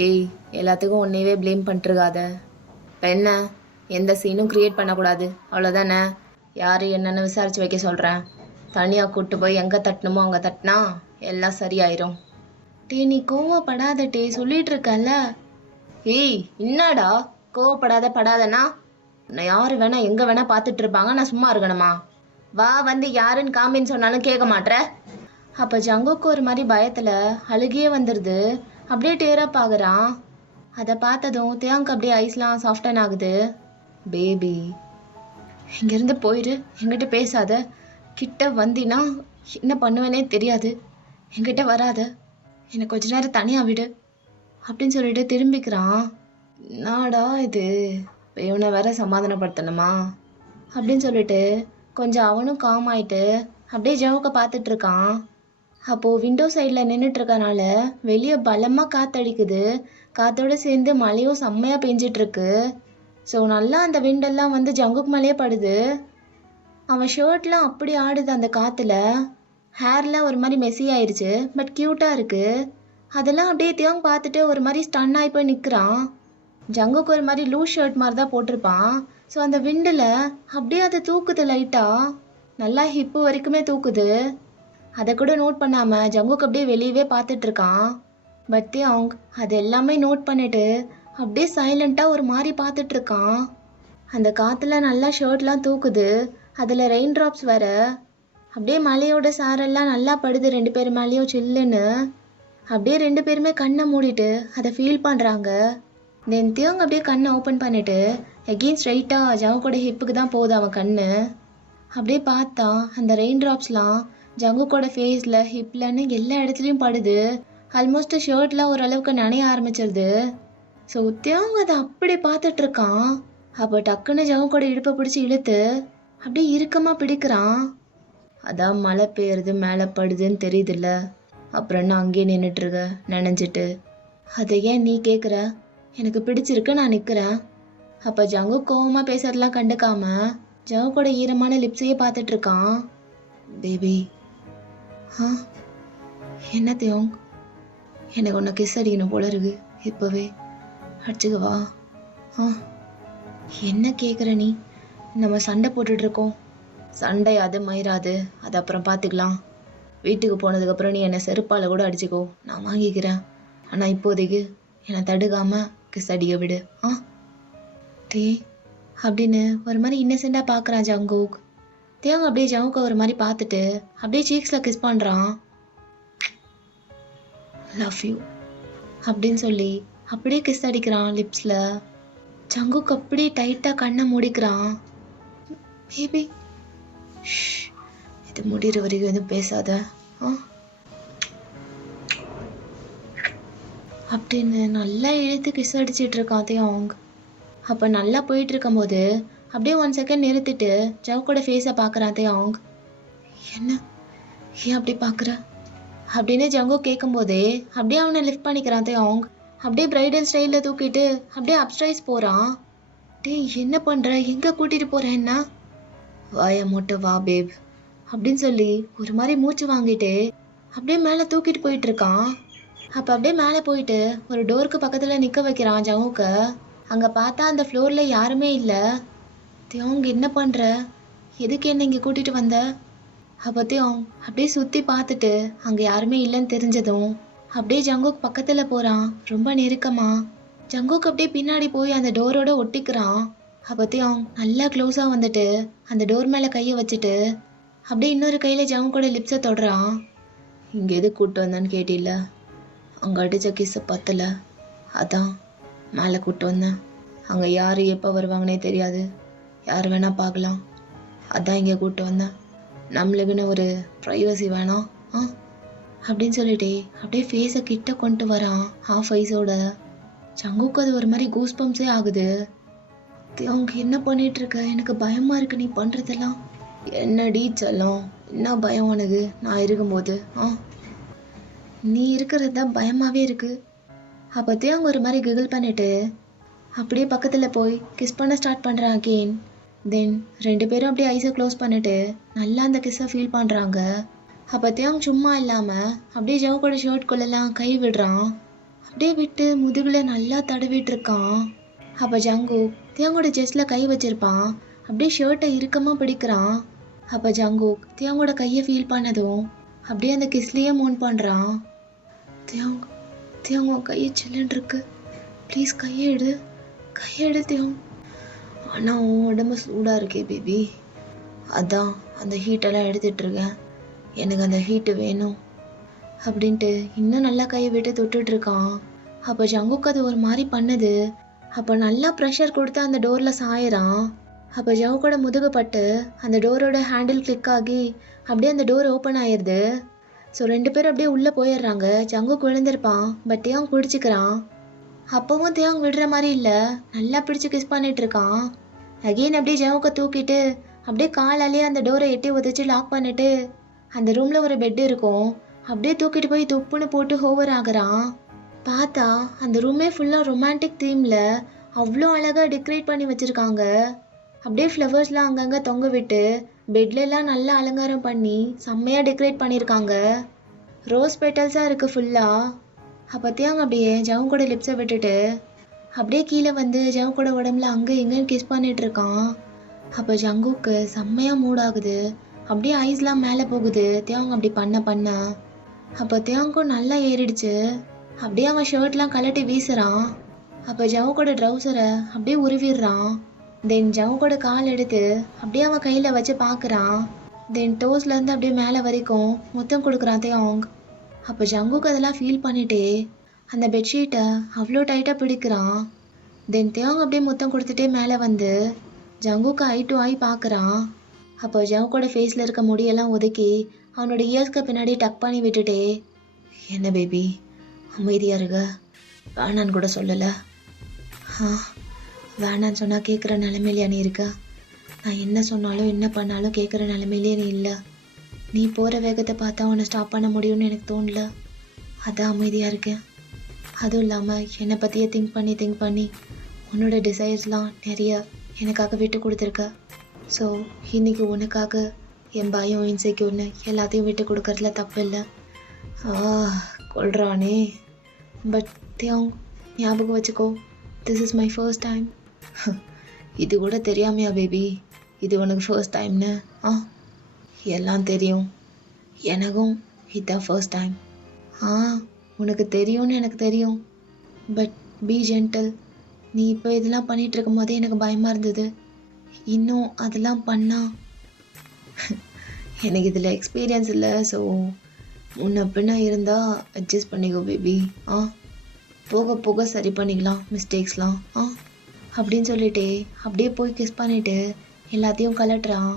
ஏய், எல்லாத்துக்கும் உன்னையவே ப்ளேம் பண்ணிட்டுருக்காத. இப்போ என்ன, எந்த சீனும் க்ரியேட் பண்ணக்கூடாது, அவ்வளோதானே? யார் என்னென்னு விசாரித்து வைக்க சொல்கிறேன். தனியாக கூப்பிட்டு போய் எங்கே தட்டணுமோ அங்கே தட்டினா எல்லாம் சரியாயிரும். டே நீ கோவப்படாத டே, சொல்லிட்டு இருக்கல. ஏய் என்னடா கோவப்படாதனா? உன்னை யார் வேணா எங்கே வேணா பார்த்துட்டு இருப்பாங்க, நான் சும்மா இருக்கணுமா? வா, வந்து யாருன்னு காமின்னு சொன்னாலும் கேட்க மாட்ற. அப்போ ஜங்குக்கு ஒரு மாதிரி பயத்தில் அழுகியே வந்துடுது. அப்படியே டேரப் ஆகுறான். அதை பார்த்ததும் தியாங்க்கு அப்படியே ஐஸ்லாம் சாஃப்டன் ஆகுது. பேபி இங்கேருந்து போயிடு, என்கிட்ட பேசாத. கிட்ட வந்தினா என்ன பண்ணுவேனே தெரியாது. என்கிட்ட வராத, என்னை கொஞ்ச நேரம் தனியாக விடு அப்படின்னு சொல்லிட்டு திரும்பிக்கிறான். நாடா இது, இவனை வேற சமாதானப்படுத்தணுமா அப்படின்னு சொல்லிட்டு கொஞ்சம் அவனும் காம் ஆயிட்டு அப்படியே ஜவுக்க பார்த்துட்டு இருக்கான். அப்போது விண்டோ சைடில் நின்றுட்டு இருக்கனால வெளியே பலமாக காற்றடிக்குது. காற்றோடு சேர்ந்து மழையும் செம்மையாக பெஞ்சிட்ருக்கு. ஸோ நல்லா அந்த விண்டெல்லாம் வந்து ஜங்குக்கு மேலேயே படுது. அவன் ஷர்ட்லாம் அப்படி ஆடுது அந்த காற்றுல. ஹேர்லாம் ஒரு மாதிரி மெஸ்ஸி ஆயிடுச்சு, பட் க்யூட்டாக இருக்குது. அதெல்லாம் அப்படியே தியாங் பார்த்துட்டு ஒரு மாதிரி ஸ்டன் ஆகி போய் நிற்கிறான். ஜங்குக்கு ஒரு மாதிரி லூஸ் ஷர்ட் மாதிரி தான் போட்டிருப்பான். ஸோ அந்த விண்டில் அப்படியே அதை தூக்குது லைட்டாக, நல்லா ஹிப்பு வரைக்குமே தூக்குது. அதை கூட நோட் பண்ணாமல் ஜங்குக்கு அப்படியே வெளியவே பார்த்துட்ருக்கான். பட் தியாங் அது எல்லாமே நோட் பண்ணிட்டு அப்படியே சைலண்ட்டாக ஒரு மாதிரி பார்த்துட்ருக்கான். அந்த காற்றுல நல்லா ஷர்ட்லாம் தூக்குது, அதில் ரெயின் ட்ராப்ஸ் வர அப்படியே மலையோட சாரெல்லாம் நல்லா படுது ரெண்டு பேர் மேலேயும் சில்லுன்னு. அப்படியே ரெண்டு பேருமே கண்ணை மூடிட்டு அதை ஃபீல் பண்ணுறாங்க. தென் தியாங் அப்படியே கண்ணை ஓப்பன் பண்ணிட்டு எகெயின் ஸ்ட்ரைட்டாக ஜங்குக்கோட ஹிப்புக்கு தான் போகுது அவன் கண்ணு. அப்படியே பார்த்தா அந்த ரெயின் ட்ராப்ஸ்லாம் ஜங்குக்கோட ஃபேஸில் ஹிப்லன்னு எல்லா இடத்துலையும் படுது. ஆல்மோஸ்ட் ஷர்ட்லாம் ஓரளவுக்கு நனைய ஆரம்பிச்சிருது. ஸோ தியாங் அதை அப்படி பார்த்துட்ருக்கான். அப்போ டக்குன்னு ஜங்குக்கோட இடுப்பை பிடிச்சி இழுத்து அப்படியே இறுக்கமாக பிடிக்கிறான். அதான் மழை பெய்யுறது மேலே படுதுன்னு தெரியுதுல்ல, அப்புறம் என்ன அங்கேயே நின்றுட்டுருக்க நினைஞ்சிட்டு? அதை ஏன் நீ கேட்குற? எனக்கு பிடிச்சிருக்கு, நான் நிற்கிறேன். அப்போ ஜங்கு கோவமாக பேசுறதெல்லாம் கண்டுக்காம ஜங்குக்கோட ஈரமான லிப்ஸையே பார்த்துட்ருக்கான். பேபி என்ன தியோங், எனக்கு உன்னை கிஸ் அடிக்கணும் போல இருக்கு, இப்போவே அடிச்சுக்கவா? என்ன கேட்குற நீ? நம்ம சண்டை போட்டுட்ருக்கோம். சண்டையாது மயிராது, அது அப்புறம் பார்த்துக்கலாம். வீட்டுக்கு போனதுக்கப்புறம் நீ என்னை செருப்பால் கூட அடிச்சுக்கோ, நான் வாங்கிக்கிறேன். ஆனால் இப்போதைக்கு என்னை தடுக்காமல் கிஸ் அடிக்க விடு. டே அப்படின்னு ஒரு மாதிரி இன்னசென்ட்டாக பார்க்குறான் ஜங்குக். தியாங் அப்படியே ஜங்குக்கை ஒரு மாதிரி பார்த்துட்டு அப்படியே சீக்ஸில் கிஸ் பண்ணுறான். லவ் யூ அப்படின்னு சொல்லி அப்படியே கிஸ் அடிக்கிறான் லிப்ஸில். ஜங்குக் அப்படியே டைட்டாக கண்ணை மூடிக்கிறான். பேபி இது முடிகிற வரைக்கும் எதுவும் பேசாத அப்படின்னு நல்லா இழுத்து கிஸ் அடிச்சிட்டு இருக்கான் தியாங். அப்போ நல்லா போயிட்டு இருக்கும்போது அப்படியே 1 செகண்ட் நிறுத்திட்டு ஜவுக்கோட ஃபேஸை பார்க்குறான் தேயாங். என்ன ஏன் அப்படி பார்க்குற அப்படின்னு ஜங்கோ கேட்கும்போதே அப்படியே அவனை லிஃப்ட் பண்ணிக்கிறான் தேயாங். அப்படியே பிரைடல் ஸ்டைலில் தூக்கிட்டு அப்படியே அப்ஸ்டைஸ் போகிறான். டேய் என்ன பண்ணுற, எங்கே கூட்டிகிட்டு போகிறேன் என்ன? வாய மூட்டு வா பேப் அப்படின்னு சொல்லி ஒரு மாதிரி மூச்சு வாங்கிட்டு அப்படியே மேலே தூக்கிட்டு போயிட்டு இருக்கான். அப்போ அப்படியே மேலே போயிட்டு ஒரு டோருக்கு பக்கத்தில் நிற்க வைக்கிறான் ஜங்குக்க. அங்கே பார்த்தா அந்த ஃப்ளோரில் யாருமே இல்லை. தேயாங் என்ன பண்ணுற, எதுக்கு என்ன இங்கே கூட்டிகிட்டு வந்த? அப்போத்தையும் அப்படியே சுற்றி பார்த்துட்டு அங்கே யாருமே இல்லைன்னு தெரிஞ்சதும் அப்படியே ஜங்குக் பக்கத்தில் போகிறான், ரொம்ப நெருக்கமா. ஜங்குக் அப்படியே பின்னாடி போய் அந்த டோரோட ஒட்டிக்கிறான். அப்போத்தையும் நல்லா க்ளோஸாக வந்துட்டு அந்த டோர் மேலே கையை வச்சுட்டு அப்படியே இன்னொரு கையில் ஜங்குக்கோட லிப்ஸை தொடுறான். இங்கே எது கூப்பிட்டு வந்தான்னு கேட்டில்ல, அங்கே அடித்த கிஸ்ஸை பத்தலை, அதான் மேலே கூப்பிட்டு வந்தேன். அங்கே யார் எப்போ வருவாங்கன்னே தெரியாது, யார் வேணால் பார்க்கலாம், அதான் இங்கே கூப்பிட்டு வந்தேன். நம்மளுக்குன்னு ஒரு ப்ரைவசி வேணாம் அப்படின்னு சொல்லிட்டு அப்படியே ஃபேஸை கிட்ட கொண்டு வரான் ஹாஃப் ஐஸோட. ஜங்குக்கு அது ஒரு மாதிரி கூஸ் பம்ப்ஸே ஆகுது. அவங்க என்ன பண்ணிட்டு இருக்க, எனக்கு பயமா இருக்கு நீ பண்றதெல்லாம். என்னடி செல்லம், என்ன பயம் உனக்கு நான் இருக்கும்போது? நீ இருக்கிறது தான் பயமாவே இருக்கு. அப்போத்தையும் அவங்க ஒரு மாதிரி கிகிள் பண்ணிட்டு அப்படியே பக்கத்தில் போய் கிஸ் பண்ண ஸ்டார்ட் பண்ணுறான் அகெயின். தென் 2 பேரும் அப்படியே ஐஸை க்ளோஸ் பண்ணிட்டு நல்லா அந்த கிஸ்ஸை ஃபீல் பண்ணுறாங்க. அப்போ தேங் சும்மா இல்லாமல் அப்படியே ஜவுக்கோட ஷர்ட்குள்ளெல்லாம் கை விடுறான். அப்படியே விட்டு முதுகில் நல்லா தடவிட்டு இருக்கான். அப்போ ஜங்கு தேங்கோட செஸ்டில் கை வச்சிருப்பான், அப்படியே ஷர்ட்டை இறுக்கமாக பிடிக்கிறான். அப்போ ஜங்கு தேங்கோட கையை ஃபீல் பண்ணதும் அப்படியே அந்த கிஸ்லேயே மூன் பண்ணுறான். தேங்க கையை சில்லுன்னு இருக்கு, ப்ளீஸ் கையெடு தேங். ஆனால் உன் உடம்பு சூடாக இருக்கே பேபி, அதான் அந்த ஹீட்டெல்லாம் எடுத்துட்ருக்கேன், எனக்கு அந்த ஹீட்டு வேணும் அப்படின்ட்டு இன்னும் நல்லா கையை விட்டு தொட்டுட்ருக்கான். அப்போ ஜங்குக்கு அது ஒரு மாதிரி பண்ணுது. அப்போ நல்லா ப்ரெஷர் கொடுத்து அந்த டோரில் சாயிறான். அப்போ ஜவுக்கோட முதுகு பட்டு அந்த டோரோட ஹேண்டில் கிளிக் ஆகி அப்படியே அந்த டோர் ஓப்பன் ஆயிடுது. ஸோ 2 பேரும் அப்படியே உள்ளே போயிடுறாங்க. ஜங்குக்கு விழுந்திருப்பான், பட் தேங் பிடிச்சிக்கிறான். அப்போவும் தேங் விடுற மாதிரி இல்லை, நல்லா பிடிச்சி கிஸ் பண்ணிட்டு இருக்கான். அகெயின் அப்படியே ஜவுக்கை தூக்கிட்டு அப்படியே காலாலேயே அந்த டோரை எட்டி உதச்சி லாக் பண்ணிட்டு அந்த ரூமில் ஒரு பெட் இருக்கும், அப்படியே தூக்கிட்டு போய் துப்புன்னு போட்டு ஹோவர் ஆகுறான். பார்த்தா அந்த ரூமே ஃபுல்லாக ரொமான்டிக் தீமில் அவ்வளோ அழகாக டெக்கரேட் பண்ணி வச்சுருக்காங்க. அப்படியே ஃப்ளவர்ஸ்லாம் அங்கங்கே தொங்க விட்டு பெட்லெலாம் நல்லா அலங்காரம் பண்ணி செம்மையாக டெக்கரேட் பண்ணியிருக்காங்க. ரோஸ் பெட்டல்ஸாக இருக்குது ஃபுல்லாக. அப்போத்தையும் அப்படியே ஜவுக்கோட லிப்ஸை விட்டுட்டு அப்படியே கீழே வந்து ஜவுக்கோட உடம்புல அங்கே எங்கேன்னு கிஸ் பண்ணிட்டு இருக்கான். அப்போ ஜங்குக்கு செம்மையாக மூடாகுது, அப்படியே ஐஸ்லாம் மேலே போகுது தேவங்க அப்படி பண்ண. அப்போ தேவங்கும் நல்லா ஏறிடுச்சு. அப்படியே அவன் ஷர்ட்லாம் கலட்டி வீசுறான். அப்போ ஜவுக்கோட ட்ரௌசரை அப்படியே உருவிடுறான். தென் ஜவுக்கோட கால் எடுத்து அப்படியே அவன் கையில் வச்சு பார்க்குறான். தென் டோஸ்லேருந்து அப்படியே மேலே வரைக்கும் முத்தம் கொடுக்குறான் தேவங். அப்போ ஜங்குக்கு அதெல்லாம் ஃபீல் பண்ணிட்டே அந்த பெட்ஷீட்டை அவ்வளோ டைட்டாக பிடிக்கிறான். தென் தேவங் அப்படியே முத்தம் கொடுத்துட்டே மேலே வந்து ஜங்குக்கு ஐ டு ஐ பார்க்குறான். அப்போ ஜவுக்கோட ஃபேஸில் இருக்க முடியெல்லாம் ஒதுக்கி அவனோட இயர்ஸ்க்கு பின்னாடி டக் பண்ணி விட்டுட்டே, என்ன பேபி அமைதியாக இருக்க, வேணான்னு கூட சொல்லலை. வேணான்னு சொன்னால் கேட்குற நிலைமையிலையா நீ இருக்க? நான் என்ன சொன்னாலும் என்ன பண்ணாலும் கேட்குற நிலைமையிலே நீ இல்லை. நீ போகிற வேகத்தை பார்த்தா உன்னை ஸ்டாப் பண்ண முடியும்னு எனக்கு தோணல, அதான் அமைதியாக இருக்கேன். அதுவும் இல்லாமல் என்னை பற்றியே திங்க் பண்ணி உன்னோட டிசைர்ஸ்லாம் நிறைய எனக்காக விட்டு கொடுத்துருக்க. ஸோ இன்றைக்கி உனக்காக என் பயம் இன்செக்யூர்னு எல்லாத்தையும் விட்டு கொடுக்கறதுல தப்பு இல்லை. கொள்றானே. பட் தேவங் ஞாபகம் வச்சுக்கோ, this is my first time. இது கூட தெரியாமையா பேபி இது உனக்கு ஃபர்ஸ்ட் டைம்னு? எல்லாம் தெரியும், எனக்கும் இதுதான் ஃபர்ஸ்ட் டைம். உனக்கு தெரியும்னு எனக்கு தெரியும், பட் பி ஜென்டில். நீ இப்போ இதெல்லாம் பண்ணிகிட்டு இருக்கும் போதே எனக்கு பயமாக இருந்தது, இன்னும் அதெல்லாம் பண்ணா எனக்கு இதில் எக்ஸ்பீரியன்ஸ் இல்லை. ஸோ முன்ன பின்ன இருந்தால் அட்ஜஸ்ட் பண்ணிக்கோ பேபி. போக போக சரி பண்ணிக்கலாம் மிஸ்டேக்ஸ்லாம் அப்படின்னு சொல்லிட்டு அப்படியே போய் கிஸ் பண்ணிவிட்டு எல்லாத்தையும் கலட்டுறான்.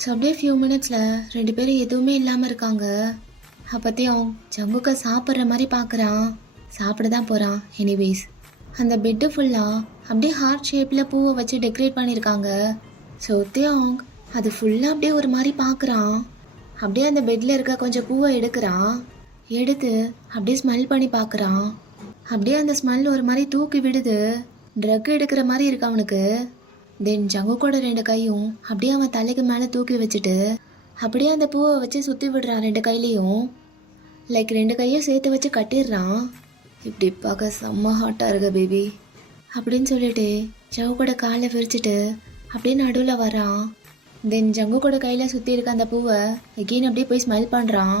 ஸோ அப்படியே ஃபியூ மினிட்ஸில் 2 பேரும் எதுவுமே இல்லாமல் இருக்காங்க. அப்போத்தையும் ஜங்குக்க சாப்பிட்ற மாதிரி பார்க்குறான், சாப்பிட தான் போகிறான். எனிவேஸ் அந்த பெட்டு ஃபுல்லாக அப்படியே ஹார்ட் ஷேப்பில் பூவை வச்சு டெக்கரேட் பண்ணியிருக்காங்க. ஸோ தியாங் அது ஃபுல்லாக அப்படியே ஒரு மாதிரி பார்க்குறான். அப்படியே அந்த பெட்டில் இருக்க கொஞ்சம் பூவை எடுக்கிறான். எடுத்து அப்படியே ஸ்மெல் பண்ணி பார்க்குறான். அப்படியே அந்த ஸ்மெல் ஒரு மாதிரி தூக்கி விடுது. ட்ரக் எடுக்கிற மாதிரி இருக்கு அவனுக்கு. தென் ஜங்குக்கோட 2 கையும் அப்படியே அவன் தலைக்கு மேலே தூக்கி வச்சுட்டு அப்படியே அந்த பூவை வச்சு சுற்றி விடுறான் 2 கையிலையும். லைக் 2 கையும் சேர்த்து வச்சு கட்டிடுறான். இப்படி பார்க்க செம்ம ஹாட்டாக இருக்க பேபி அப்படின்னு சொல்லிட்டு ஜங்குக்கோட காலை விரிச்சிட்டு அப்படியே நடுவில் வரான். தென் ஜங்குக்கோட கையில் சுற்றி இருக்க அந்த பூவை எகெயின் அப்படியே போய் ஸ்மெல் பண்ணுறான்.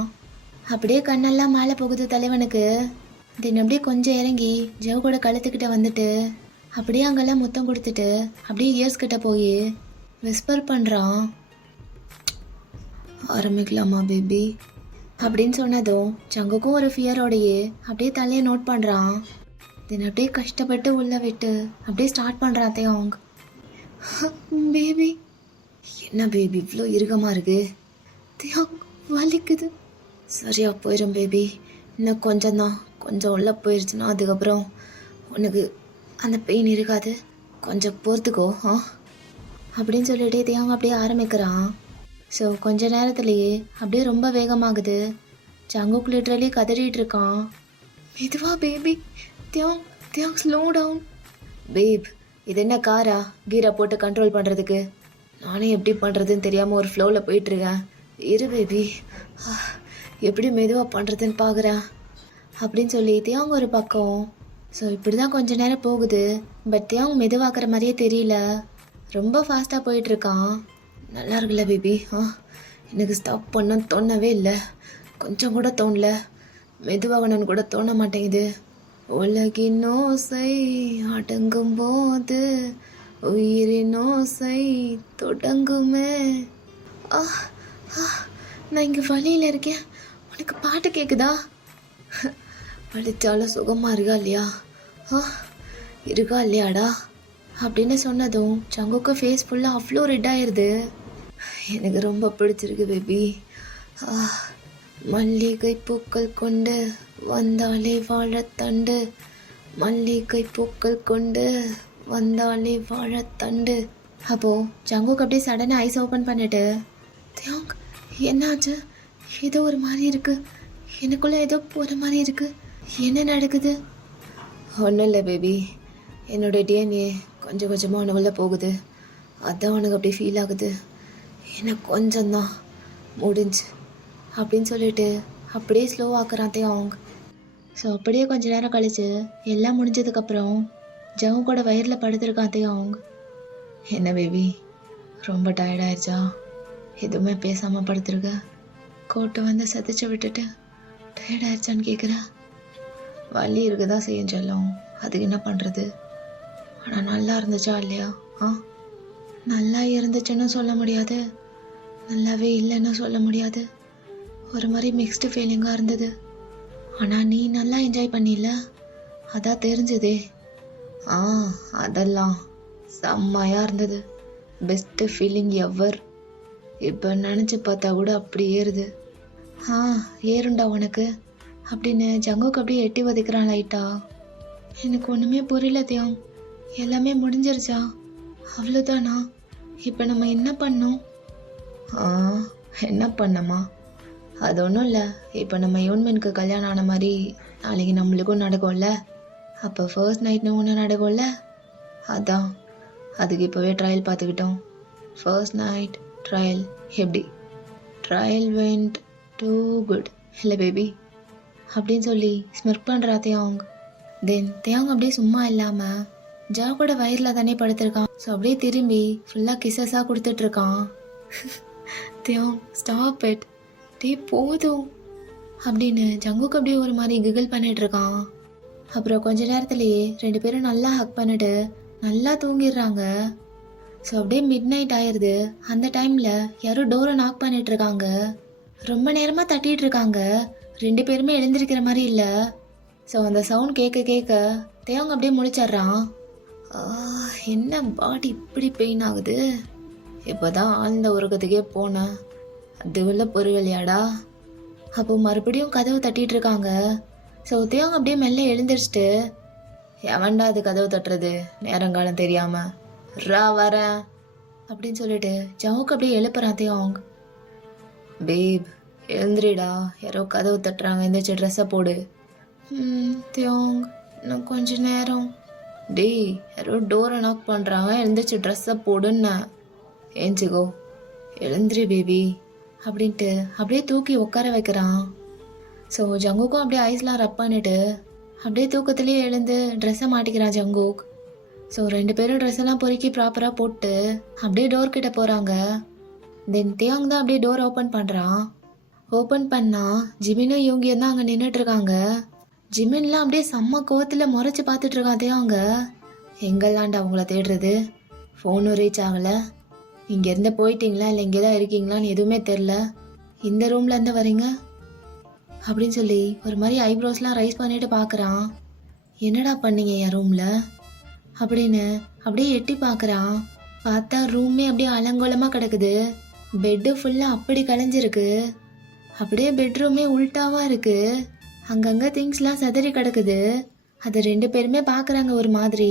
அப்படியே கண்ணெல்லாம் மேலே போகுது தலைவனுக்கு. தென் அப்படியே கொஞ்சம் இறங்கி ஜவுக்கோட கழுத்துக்கிட்ட வந்துட்டு அப்படியே அங்கெல்லாம் முத்தம் கொடுத்துட்டு அப்படியே இயர்ஸ் கிட்ட போய் விஸ்பர் பண்ணுறான். ஆரம்பிக்கலாமா பேபி அப்படின்னு சொன்னதும் ஜங்குக்கும் ஒரு ஃபியரோடையே அப்படியே தலையை நோட் பண்ணுறான். தென் அப்படியே கஷ்டப்பட்டு உள்ள விட்டு அப்படியே ஸ்டார்ட் பண்ணுறான் தியாங். பேபி என்ன பேபி இவ்வளோ இறுக்கமாக இருக்கு? தியாங் வலிக்குது. சரியா போயிடும் பேபி, இன்னும் கொஞ்சம்தான், கொஞ்சம் உள்ளே போயிடுச்சுன்னா அதுக்கப்புறம் உனக்கு அந்த பெயின் இருக்காது, கொஞ்சம் பொறுத்துக்கோ அப்படின்னு சொல்லிட்டு தியாங் அப்படியே ஆரம்பிக்கிறான். ஸோ கொஞ்ச நேரத்துலேயே அப்படியே ரொம்ப வேகமாகுது. ஜங்குக் லிட்ரலி கதறிட்டு இருக்கான். மெதுவா பேபி, தியாங் தியாங் ஸ்லோ டவுன். பேப் இது என்ன காரா கீரை போட்டு கண்ட்ரோல் பண்ணுறதுக்கு? நானே எப்படி பண்ணுறதுன்னு தெரியாமல் ஒரு ஃப்ளோவில் போயிட்டுருக்கேன். இரு பேபி, எப்படி மெதுவாக பண்ணுறதுன்னு பார்க்குறேன் அப்படின்னு சொல்லி தியாங் ஒரு பக்கம். ஸோ இப்படி தான் கொஞ்ச நேரம் போகுது. பட் தியாங் மெதுவாக்குற மாதிரியே தெரியல, ரொம்ப ஃபாஸ்ட்டாக போயிட்டுருக்கான். நல்லா இருக்குல்ல பேபி? எனக்கு ஸ்டாப் பண்ண தோணவே இல்லை, கொஞ்சம் கூட தோணல. மெதுவாகணும்னு கூட தோண மாட்டேங்குது. உலகின் ஓசை அடங்கும் போது உயிரின் ஓசை தொடங்குமே. நான் இங்கே வழியில் இருக்கேன், உனக்கு பாட்டு கேட்குதா? படித்தாலும் சுகமாக இருக்கா இல்லையா? இருக்கா இல்லையாடா அப்படின்னு சொன்னதும் ஜங்குக்கு ஃபேஸ் ஃபுல்லாக அவ்வளோ ரெட் ஆயிடுது. எனக்கு ரொம்ப பிடிச்சிருக்கு பேபி. மல்லிகை பூக்கள் கொண்டு வந்தாலே வாழத்தண்டு, மல்லிகை பூக்கள் கொண்டு வந்தாலே வாழத்தண்டு. அப்போது ஜங்குக்கு அப்படியே சடனாக ஐஸ் ஓப்பன் பண்ணிட்டு, தியாங் என்னாச்சு? ஏதோ ஒரு மாதிரி இருக்கு, எனக்குள்ளே ஏதோ போகிற மாதிரி இருக்கு, என்ன நடக்குது? ஒன்றும் இல்லை பேபி, என்னோடய டிஎன்ஏ கொஞ்சம் கொஞ்சமாக உனக்குள்ளே போகுது, அதான் உனக்கு அப்படி ஃபீல் ஆகுது. எனக்கு கொஞ்சம்தான் முடிஞ்சு அப்படின்னு சொல்லிட்டு அப்படியே ஸ்லோ ஆக்குறான் தியாங். ஸோ அப்படியே கொஞ்ச நேரம் கழிச்சு எல்லாம் முடிஞ்சதுக்கப்புறம் ஜவு கூட வயிறில் படுத்துருக்கான் தியாங். என்ன பேபி ரொம்ப டயர்டாயிருச்சா? எதுவுமே பேசாமல் படுத்துருக்க, கோட்டை வந்து சதைச்சு விட்டுட்டு டயர்டாயிருச்சான்னு கேட்குற? வலி இருக்குதான் செய்யும் செல்லம், அதுக்கு என்ன பண்ணுறது? ஆனால் நல்லா இருந்துச்சா இல்லையா? நல்லா இருந்துச்சுன்னு சொல்ல முடியாது, நல்லாவே இல்லைன்னு சொல்ல முடியாது, ஒரு மாதிரி மிக்ஸ்டு ஃபீலிங்காக இருந்தது. ஆனால் நீ நல்லா என்ஜாய் பண்ணில, அதான் தெரிஞ்சதே. அதெல்லாம் செம்மையாக இருந்தது, பெஸ்ட்டு ஃபீலிங் எவர். இப்போ நினச்சி பார்த்தா கூட அப்படி ஏறுது. ஏறுண்டா உனக்கு அப்படின்னு ஜங்குக்கு அப்படியே எட்டி வதைக்கிறான் லைட்டா. எனக்கு ஒன்றுமே புரியல தியாங், எல்லாமே முடிஞ்சிருச்சா? அவ்வளோதானா? இப்போ நம்ம என்ன பண்ணோம்? என்ன பண்ணமா? அது ஒன்றும் இல்லை, இப்போ நம்ம யூன்மெனுக்கு கல்யாணம் ஆன மாதிரி நாளைக்கு நம்மளுக்கும் நடக்கும்ல, அப்போ ஃபர்ஸ்ட் நைட்னு ஒன்று நடக்கும்ல, அதான் அதுக்கு இப்போவே ட்ரையல் பார்த்துக்கிட்டோம். ஃபர்ஸ்ட் நைட் ட்ரையல் எப்படி? ட்ரையல் வெண்ட் டூ குட் இல்லை பேபி அப்படின்னு சொல்லி ஸ்மிர்க் பண்ணுறா தியாங். தென் தியாங் அப்படியே சும்மா இல்லாமல் ஜாவ் கூட வயிறில் தானே படுத்திருக்கான். ஸோ அப்படியே திரும்பி ஃபுல்லாக கிசஸாக கொடுத்துட்ருக்கான். தியாங் ஸ்டாப் இட், டே போதும் அப்படின்னு ஜங்குக்கு அப்படியே ஒரு மாதிரி கிகிள் பண்ணிட்டு இருக்கான். அப்புறம் கொஞ்ச நேரத்துலேயே 2 பேரும் நல்லா ஹக் பண்ணிட்டு நல்லா தூங்கிடுறாங்க. ஸோ அப்படியே மிட் நைட் ஆயிடுது. அந்த டைமில் யாரோ டோரை நாக் பண்ணிட்டு இருக்காங்க. ரொம்ப நேரமாக தட்டிட்டு இருக்காங்க, 2 பேருமே எழுந்திருக்கிற மாதிரி இல்லை. ஸோ அந்த சவுண்ட் கேட்க கேட்க தேவங்க அப்படியே முழிச்சிட்றான். என்ன பாடி இப்படி பெயின் ஆகுது? இப்போ தான் ஆழ்ந்த உறக்கத்துக்கே போனேன், அது உள்ள பொருளையாடா. அப்போ மறுபடியும் கதவு தட்டிட்டு இருக்காங்க. ஸோ தேவங்க அப்படியே மெல்ல எழுந்திரிச்சிட்டு, எவன்டா அது கதவு தட்டுறது நேரங்காலம் தெரியாம? ரா வரேன் அப்படின்னு சொல்லிட்டு ஜவுக்கு அப்படியே எழுப்புறான் தியோங். பேப் எழுந்திரிடா, யாரோ கதவு தட்டுறாங்க, எந்திரிச்சு ட்ரெஸ்ஸை போடு. தியோங் இன்னும் கொஞ்ச நேரம். டேய் யாரோ டோரை நாக் பண்ணுறாங்க, எழுந்திரிச்சு ட்ரெஸ்ஸை போடுன்னு. ஏஞ்சிக்கோ, எழுந்திரி பேபி அப்படின்ட்டு அப்படியே தூக்கி உட்கார வைக்கிறான். ஸோ ஜங்குக்கும் அப்படியே ஐஸ்லாம் ரப் பண்ணிட்டு அப்படியே தூக்கத்துலேயே எழுந்து ட்ரெஸ்ஸை மாட்டிக்கிறான் ஜங்குக். ஸோ 2 பேரும் ட்ரெஸ் எல்லாம் பொறுக்கி ப்ராப்பராக போட்டு அப்படியே டோர் கிட்ட போகிறாங்க. தென் தியாங் தான் அப்படியே டோர் ஓப்பன் பண்ணுறான். ஓப்பன் பண்ணால் ஜிமினும் யூங்கியும் தான் அங்கே நின்றுட்டுருக்காங்க. ஜிமின்லாம் அப்படியே செம்ம கோவத்தில் முறைச்சி பார்த்துட்டு இருக்கான் தியாங்க. எங்கெல்லாம்டா அவங்கள தேடுறது, ஃபோனும் ரீச் ஆகலை, இங்கேருந்து போயிட்டீங்களா இல்லை இங்கே தான் இருக்கீங்களான்னு எதுவுமே தெரில, இந்த ரூம்லேருந்து வரீங்க அப்படின்னு சொல்லி ஒரு மாதிரி ஐப்ரோஸ்லாம் ரைஸ் பண்ணிட்டு பார்க்குறான். என்னடா பண்ணீங்க என் ரூமில் அப்படின்னு அப்படியே எட்டி பார்க்குறான். பார்த்தா ரூமே அப்படியே அலங்கோலமாக கிடக்குது. பெட்டு ஃபுல்லாக அப்படி கலைஞ்சிருக்கு. அப்படியே பெட்ரூமே உல்ட்டாவாக இருக்குது. அங்கங்கே திங்ஸ்லாம் சதறி கிடக்குது. அதை 2 பேருமே பார்க்குறாங்க ஒரு மாதிரி,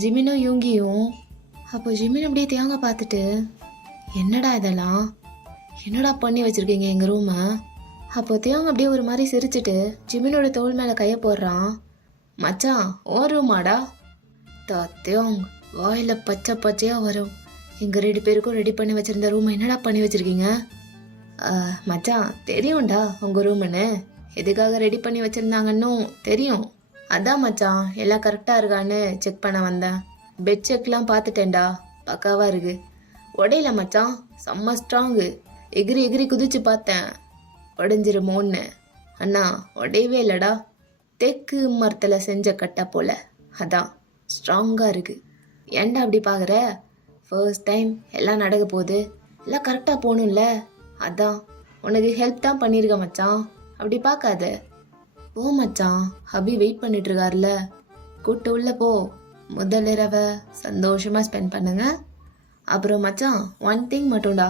ஜிமினும் யூங்கியும். அப்போ ஜிமின் அப்படியே தியாங்க பார்த்துட்டு, என்னடா இதெல்லாம், என்னடா பண்ணி வச்சுருக்கீங்க எங்கள் ரூமை? அப்போ தியாங்க அப்படியே ஒரு மாதிரி சிரிச்சிட்டு ஜிமினோட தோள் மேலே கையை போடுறான். மச்சான் ஓ ரூமாடா? தியாங் வாயில் பச்சை பச்சையாக வரும். எங்கள் 2 பேருக்கும் ரெடி பண்ணி வச்சுருந்த ரூமை என்னடா பண்ணி வச்சுருக்கீங்க? மச்சான் தெரியும்டா உங்கள் ரூமுன்னு, எதுக்காக ரெடி பண்ணி வச்சுருந்தாங்கன்னு தெரியும். அதான் மச்சான் எல்லாம் கரெக்டாக இருக்கான்னு செக் பண்ண வந்தேன். பெட் செக்லாம் பார்த்துட்டேன்டா, பக்காவாக இருக்கு. உடையில மச்சான், செம்ம ஸ்ட்ராங்கு. எகிரி எகிரி குதிச்சு பார்த்தேன், உடஞ்சிருமோன்னு. அண்ணா உடையவே இல்லைடா, தேக்கு மரத்தில் செஞ்ச கட்டை போல, அதான் ஸ்ட்ராங்காக இருக்குது. ஏன்டா அப்படி பார்க்குற? ஃபர்ஸ்ட் டைம் எல்லாம் நடக்க போகுது, எல்லாம் கரெக்டாக போகணும்ல, அதான் உனக்கு ஹெல்ப் தான் பண்ணியிருக்க மச்சான், அப்படி பார்க்காத. ஓ மச்சான், ஹபி வெயிட் பண்ணிட்டுருக்காருல, கூப்பிட்டு உள்ள போ. முதல் இரவை சந்தோஷமாக ஸ்பெண்ட் பண்ணுங்க. அப்புறம் மச்சான் ஒன் திங் மட்டும்டா,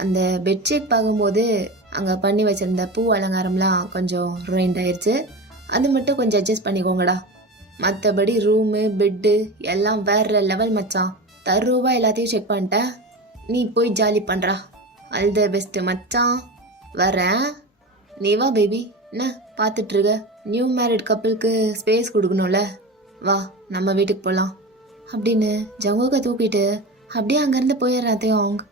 அந்த பெட்ஷீட் பார்க்கும்போது அங்கே பண்ணி வச்சுருந்த பூ அலங்காரம்லாம் கொஞ்சம் ருயின்ட் ஆயிடுச்சு, அது மட்டும் கொஞ்சம் அட்ஜஸ்ட் பண்ணிக்கோங்கடா. மற்றபடி ரூமு பெட்டு எல்லாம் வேற லெவல் மச்சான். தருவா எல்லாத்தையும் செக் பண்ணிட்டேன், நீ போய் ஜாலி பண்ணுறா. ஆல் த பெஸ்ட்டு மச்சான், வரேன். நீ வா பேபி, என்ன பார்த்துட்ருக்க? நியூ மேரிட் கப்பிளுக்கு ஸ்பேஸ் கொடுக்கணும்ல, வா நம்ம வீட்டுக்கு போகலாம் அப்படின்னு ஜங்குக்கை தூக்கிட்டு அப்படியே அங்கேருந்து போயிடுறாத்தையும் அவங்க.